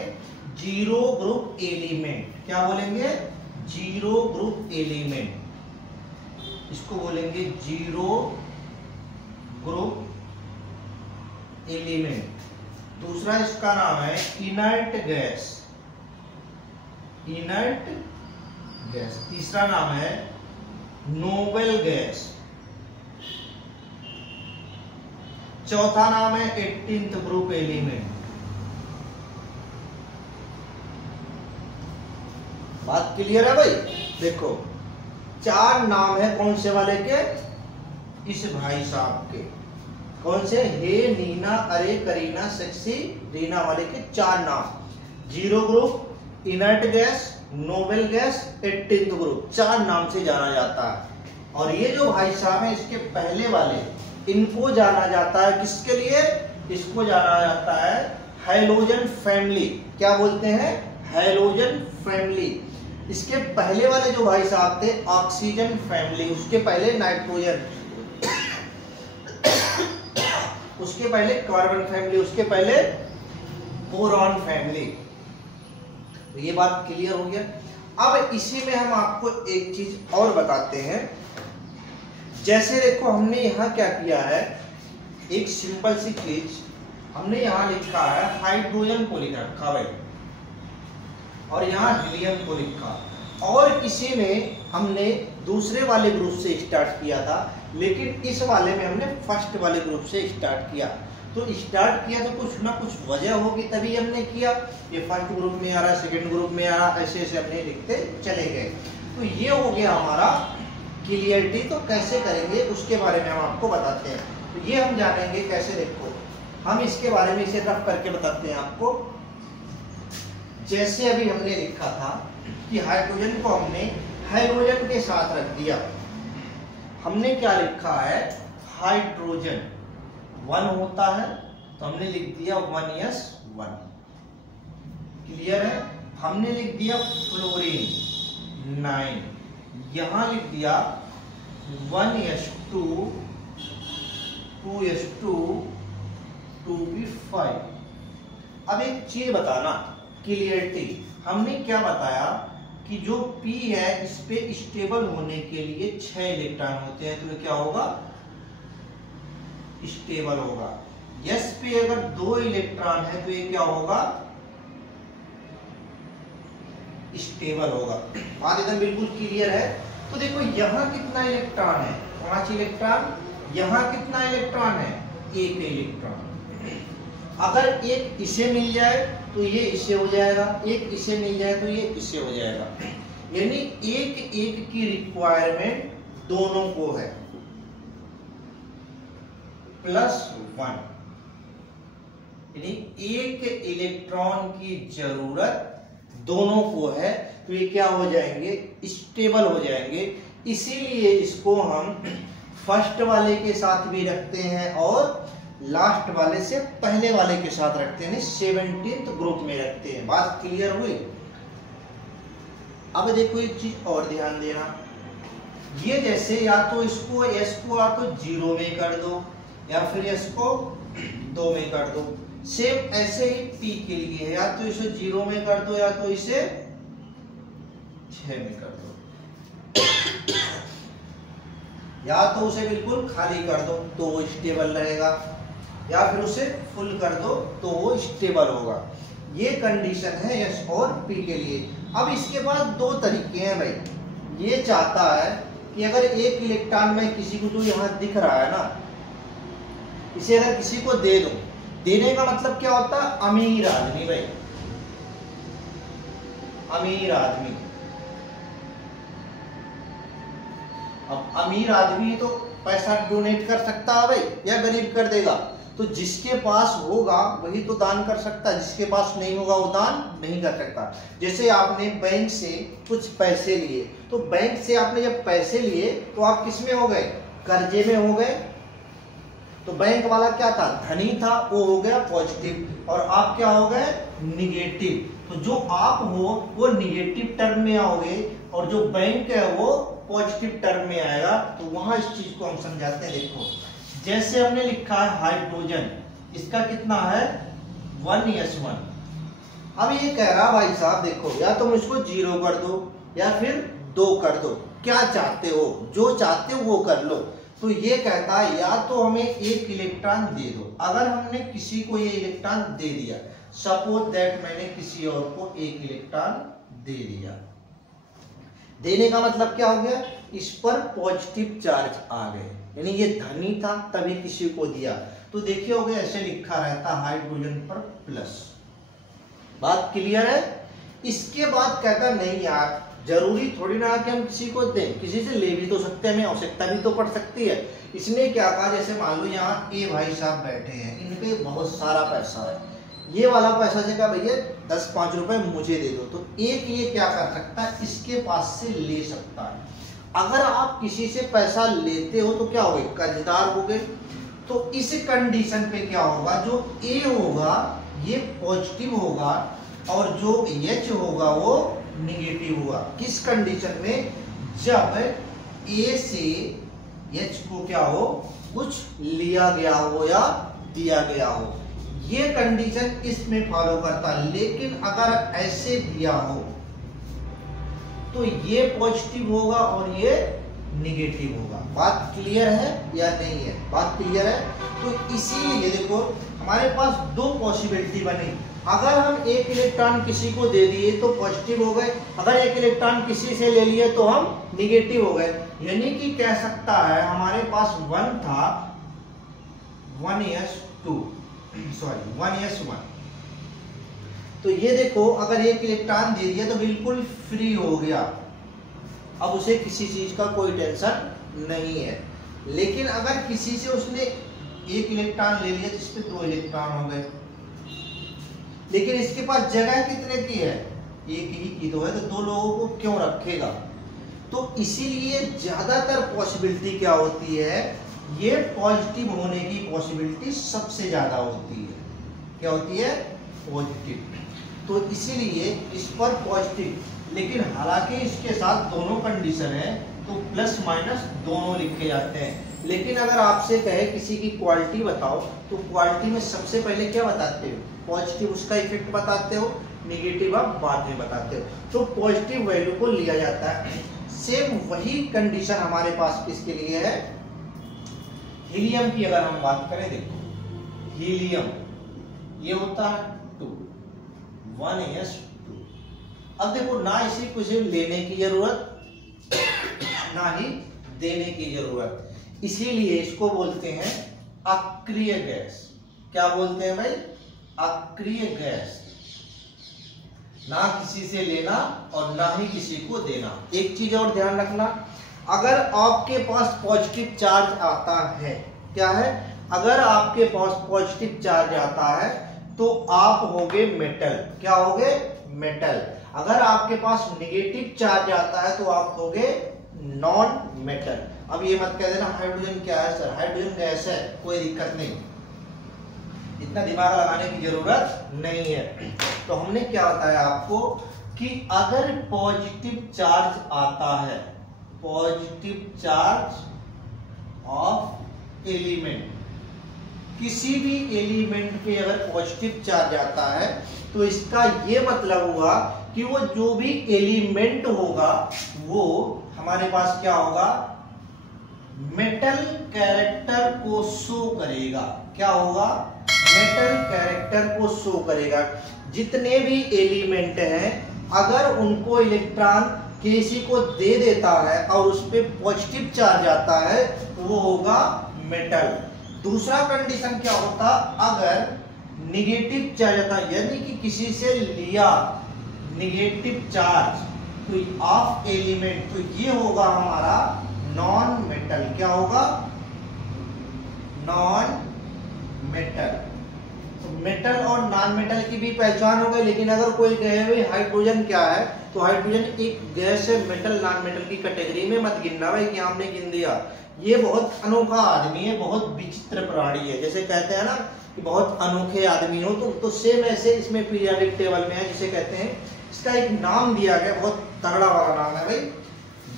Zero group element. क्या बोलेंगे? Zero group element. इसको बोलेंगे जीरो ग्रुप एलिमेंट। दूसरा इसका नाम है इनर्ट गैस। Inert gas. तीसरा नाम है नोबल गैस। चौथा नाम है 18th ग्रुप एलिमेंट। बात क्लियर है भाई? देखो 4 नाम है कौन से वाले के? इस भाई साहब के। कौन से? हे नीना अरे करीना सेक्सी रीना वाले के 4 नाम। Zero group, inert gas, noble gas, 18th group, 4 नाम से जाना जाता है। और ये जो भाई साहब है इसके पहले वाले, इनको जाना जाता है किसके लिए? इसको जाना जाता है हैलोजन फैमिली। क्या बोलते हैं? Halogen family. इसके पहले वाले जो भाई साहब थे ऑक्सीजन फैमिली, उसके पहले नाइट्रोजन, उसके पहले कार्बन फैमिली, उसके पहले बोरॉन फैमिली। तो ये बात क्लियर हो गया। अब इसी में हम आपको एक चीज और बताते हैं। जैसे देखो हमने यहाँ क्या किया है, एक सिंपल सी चीज हमने यहाँ लिखा है हाइड्रोजन को लिख रखा भाई, और यहाँ हीलियम को लिखा। और इसी में हमने दूसरे वाले ग्रुप से स्टार्ट किया था, लेकिन इस वाले में हमने फर्स्ट वाले ग्रुप से स्टार्ट किया। तो स्टार्ट किया तो कुछ ना कुछ वजह होगी तभी हमने किया। ये फर्स्ट ग्रुप में आ रहा, सेकंड ग्रुप में आ रहा, ऐसे ऐसे अपने लिखते चले गए। तो ये हो गया हमारा क्लियरिटी। तो कैसे करेंगे उसके बारे में हम आपको बताते हैं। तो ये हम जानेंगे कैसे। देखो हम इसके बारे में इसे रफ करके बताते हैं आपको। जैसे अभी हमने लिखा था कि हाइड्रोजन को हमने हाइड्रोजन के साथ रख दिया। हमने क्या लिखा है? हाइड्रोजन 1 होता है, तो हमने लिख दिया 1s1। क्लियर है? हमने लिख दिया फ्लोरीन 9, यहां लिख दिया 1s2 2s2 2p5। अब एक चीज बताना, क्लियरिटी। हमने क्या बताया कि जो P है इस पे स्टेबल होने के लिए 6 इलेक्ट्रॉन होते हैं, तो ये क्या होगा? स्टेबल होगा। S पे अगर 2 इलेक्ट्रॉन है तो ये क्या होगा? स्टेबल होगा। बात एकदम बिल्कुल क्लियर है। तो देखो यहाँ कितना इलेक्ट्रॉन है? 5 इलेक्ट्रॉन। यहाँ कितना इलेक्ट्रॉन है? 1 इलेक्ट्रॉन। अगर एक इसे मिल जाए तो ये इससे हो जाएगा, एक इसे मिल जाए तो ये इससे हो जाएगा। यानी एक एक की रिक्वायरमेंट दोनों को है, +1, यानी एक इलेक्ट्रॉन की जरूरत दोनों को है। तो ये क्या हो जाएंगे, स्टेबल हो जाएंगे। इसीलिए इसको हम फर्स्ट वाले के साथ भी रखते हैं और लास्ट वाले से पहले वाले के साथ रखते हैं, 17th ग्रुप में रखते हैं। बात क्लियर हुई? अब देखो एक चीज और ध्यान देना, ये जैसे या तो इसको S को या तो 0 में कर दो या फिर S को 2 में कर दो। सेम ऐसे ही P के लिए है, या तो इसे 0 में कर दो या तो इसे 6 में कर दो, या तो उसे बिल्कुल खाली कर दो तो वो स्टेबल रहेगा, या फिर उसे फुल कर दो तो वो स्टेबल होगा। ये कंडीशन है S और P के लिए। अब इसके पास दो तरीके हैं भाई। ये चाहता है कि अगर एक इलेक्ट्रॉन में किसी को जो यहाँ दिख रहा है ना, इसे अगर किसी को दे दो, देने का मतलब क्या होता है, अमीर आदमी भाई, अमीर आदमी। अब अमीर आदमी तो पैसा डोनेट कर सकता है भाई, या गरीब कर देगा? तो जिसके पास होगा वही तो दान कर सकता है, जिसके पास नहीं होगा वो दान नहीं कर सकता। जैसे आपने बैंक से कुछ पैसे लिए, तो बैंक से आपने जब पैसे लिए तो आप किस में हो गए, कर्जे में हो गए। तो बैंक वाला क्या था, धनी था, वो हो गया पॉजिटिव, और आप क्या हो गए, निगेटिव। तो जो आप हो वो निगेटिव टर्म में आओगे और जो बैंक है वो पॉजिटिव टर्म में आएगा। तो वहां इस चीज को हम समझाते हैं। देखो जैसे हमने लिखा है हाइड्रोजन, इसका कितना है 1s1। अब ये कह रहा भाई साहब देखो, या तुम इसको 0 कर दो या फिर 2 कर दो, क्या चाहते हो, जो चाहते हो वो कर लो। तो ये कहता है या तो हमें एक इलेक्ट्रॉन दे दो। अगर हमने किसी को ये इलेक्ट्रॉन दे दिया, सपोज दैट मैंने किसी और को एक इलेक्ट्रॉन दे दिया, देने का मतलब क्या हो गया, इस पर पॉजिटिव चार्ज आ गए, यानी ये धनी था तभी किसी को दिया। तो देखिए हो गया, ऐसे लिखा रहता हाइड्रोजन पर प्लस। बात क्लियर है? इसके बाद कहता नहीं यार, जरूरी थोड़ी ना कि हम किसी को दें, किसी से ले भी तो सकते हैं, हमें आवश्यकता भी तो पड़ सकती है। इसने क्या कहा, जैसे मान लो यहाँ ए भाई साहब बैठे हैं, इनके बहुत सारा पैसा है, ये वाला पैसा से कहा भैया 10-5 रुपए मुझे दे दो। तो एक ये क्या कर सकता है, इसके पास से ले सकता है। अगर आप किसी से पैसा लेते हो तो क्या हो गए, कर्जदार हो गए। तो इस कंडीशन पे क्या होगा, जो ए होगा ये पॉजिटिव होगा और जो एच होगा वो निगेटिव होगा। किस कंडीशन में, जब ए से एच को क्या हो, कुछ लिया गया हो या दिया गया हो, ये कंडीशन इसमें फॉलो करता है। लेकिन अगर ऐसे दिया हो तो ये पॉजिटिव होगा और ये निगेटिव होगा। बात क्लियर है या नहीं है? बात क्लियर है। तो इसीलिए देखो हमारे पास दो पॉसिबिलिटी बनी। अगर हम एक इलेक्ट्रॉन किसी को दे दिए तो पॉजिटिव हो गए, अगर एक इलेक्ट्रॉन किसी से ले लिए तो हम निगेटिव हो गए। यानी कि कह सकता है हमारे पास 1 था 1s1। तो ये देखो अगर एक इलेक्ट्रॉन दे दिया तो बिल्कुल फ्री हो गया, अब उसे किसी चीज का कोई टेंशन नहीं है। लेकिन अगर किसी से उसने एक इलेक्ट्रॉन ले लिया जिसपे 2 इलेक्ट्रॉन हो गए, लेकिन इसके पास जगह कितने की है, एक ही की तो है, तो 2 लोगों को क्यों रखेगा। तो इसीलिए ज्यादातर पॉसिबिलिटी क्या होती है, ये पॉजिटिव होने की पॉसिबिलिटी सबसे ज्यादा होती है। क्या होती है, पॉजिटिव। तो इसीलिए इस पर पॉजिटिव, लेकिन हालांकि इसके साथ दोनों कंडीशन है तो प्लस माइनस दोनों लिखे जाते हैं। लेकिन अगर आपसे कहे किसी की क्वालिटी बताओ तो क्वालिटी में सबसे पहले क्या बताते हो, पॉजिटिव उसका इफेक्ट बताते हो, निगेटिव आप बाद में बताते हो। तो पॉजिटिव वैल्यू को लिया जाता है। सेम वही कंडीशन हमारे पास किसके लिए है, हीलियम की अगर हम बात करें, देखो हीलियम ये होता है 2 1s2। अब देखो ना इसी को लेने की जरूरत ना ही देने की जरूरत, इसीलिए इसको बोलते हैं अक्रिय गैस। क्या बोलते हैं भाई, अक्रिय गैस, ना किसी से लेना और ना ही किसी को देना। एक चीज और ध्यान रखना, अगर आपके पास पॉजिटिव चार्ज आता है, क्या है, अगर आपके पास पॉजिटिव चार्ज आता है तो आप होगे मेटल। क्या होगे? मेटल। अगर आपके पास नेगेटिव चार्ज आता है तो आप होगे नॉन मेटल। अब ये मत कह देना हाइड्रोजन क्या है सर, हाइड्रोजन गैस है, कोई दिक्कत नहीं, इतना दिमाग लगाने की जरूरत नहीं है। तो हमने क्या बताया आपको कि अगर पॉजिटिव चार्ज आता है, पॉजिटिव चार्ज ऑफ एलिमेंट, किसी भी एलिमेंट पे अगर पॉजिटिव चार्ज आता है तो इसका ये मतलब हुआ कि वो जो भी एलिमेंट होगा वो हमारे पास क्या होगा, मेटल कैरेक्टर को शो करेगा। क्या होगा? मेटल कैरेक्टर को शो करेगा। जितने भी एलिमेंट हैं अगर उनको इलेक्ट्रॉन किसी को दे देता है और उस पर पॉजिटिव चार्ज आता है तो वो होगा मेटल। दूसरा कंडीशन क्या होता, अगर निगेटिव चार्ज आता है, यानी कि किसी से लिया निगेटिव चार्ज तो ऑफ एलिमेंट, तो ये होगा हमारा नॉन मेटल। क्या होगा? Non metal. तो मेटल और नॉन मेटल की भी पहचान हो गई। लेकिन अगर कोई कहे भाई हाइड्रोजन क्या है, तो हाइड्रोजन एक गैस है, मेटल नॉन मेटल की कैटेगरी में मत गिनना भाई कि हमने गिन दिया। ये बहुत अनोखा आदमी है, बहुत विचित्र प्राणी है। जैसे कहते हैं ना कि बहुत अनोखे आदमी हो, तो सेम ऐसे इसमें पीरियोडिक टेबल में है, जिसे कहते हैं, इसका एक नाम दिया गया, बहुत तगड़ा वाला नाम है भाई,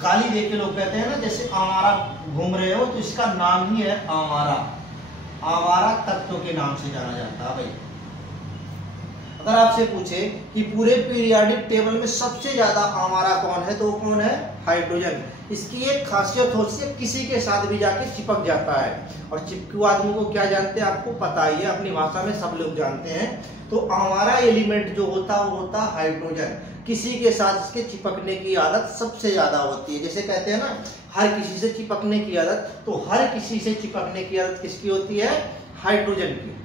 गाली दे के लोग कहते हैं ना, जैसे आवारा घूम रहे हो, तो इसका नाम ही है आवारा। आवारा तत्व के नाम से जाना जाता है भाई। अगर आपसे पूछे कि पूरे पीरियोडिक टेबल में सबसे ज्यादा आवारा कौन है, तो वो कौन है? हाइड्रोजन। इसकी एक खासियत होती है, किसी के साथ भी जाके चिपक जाता है। और चिपकू आदमी को क्या जानते हैं, आपको पता ही है, अपनी भाषा में सब लोग जानते हैं। तो आवारा एलिमेंट जो होता है वो होता है हाइड्रोजन। किसी के साथ इसके चिपकने की आदत सबसे ज्यादा होती है। जैसे कहते हैं ना हर किसी से चिपकने की आदत, तो हर किसी से चिपकने की आदत किसकी होती है? हाइड्रोजन की।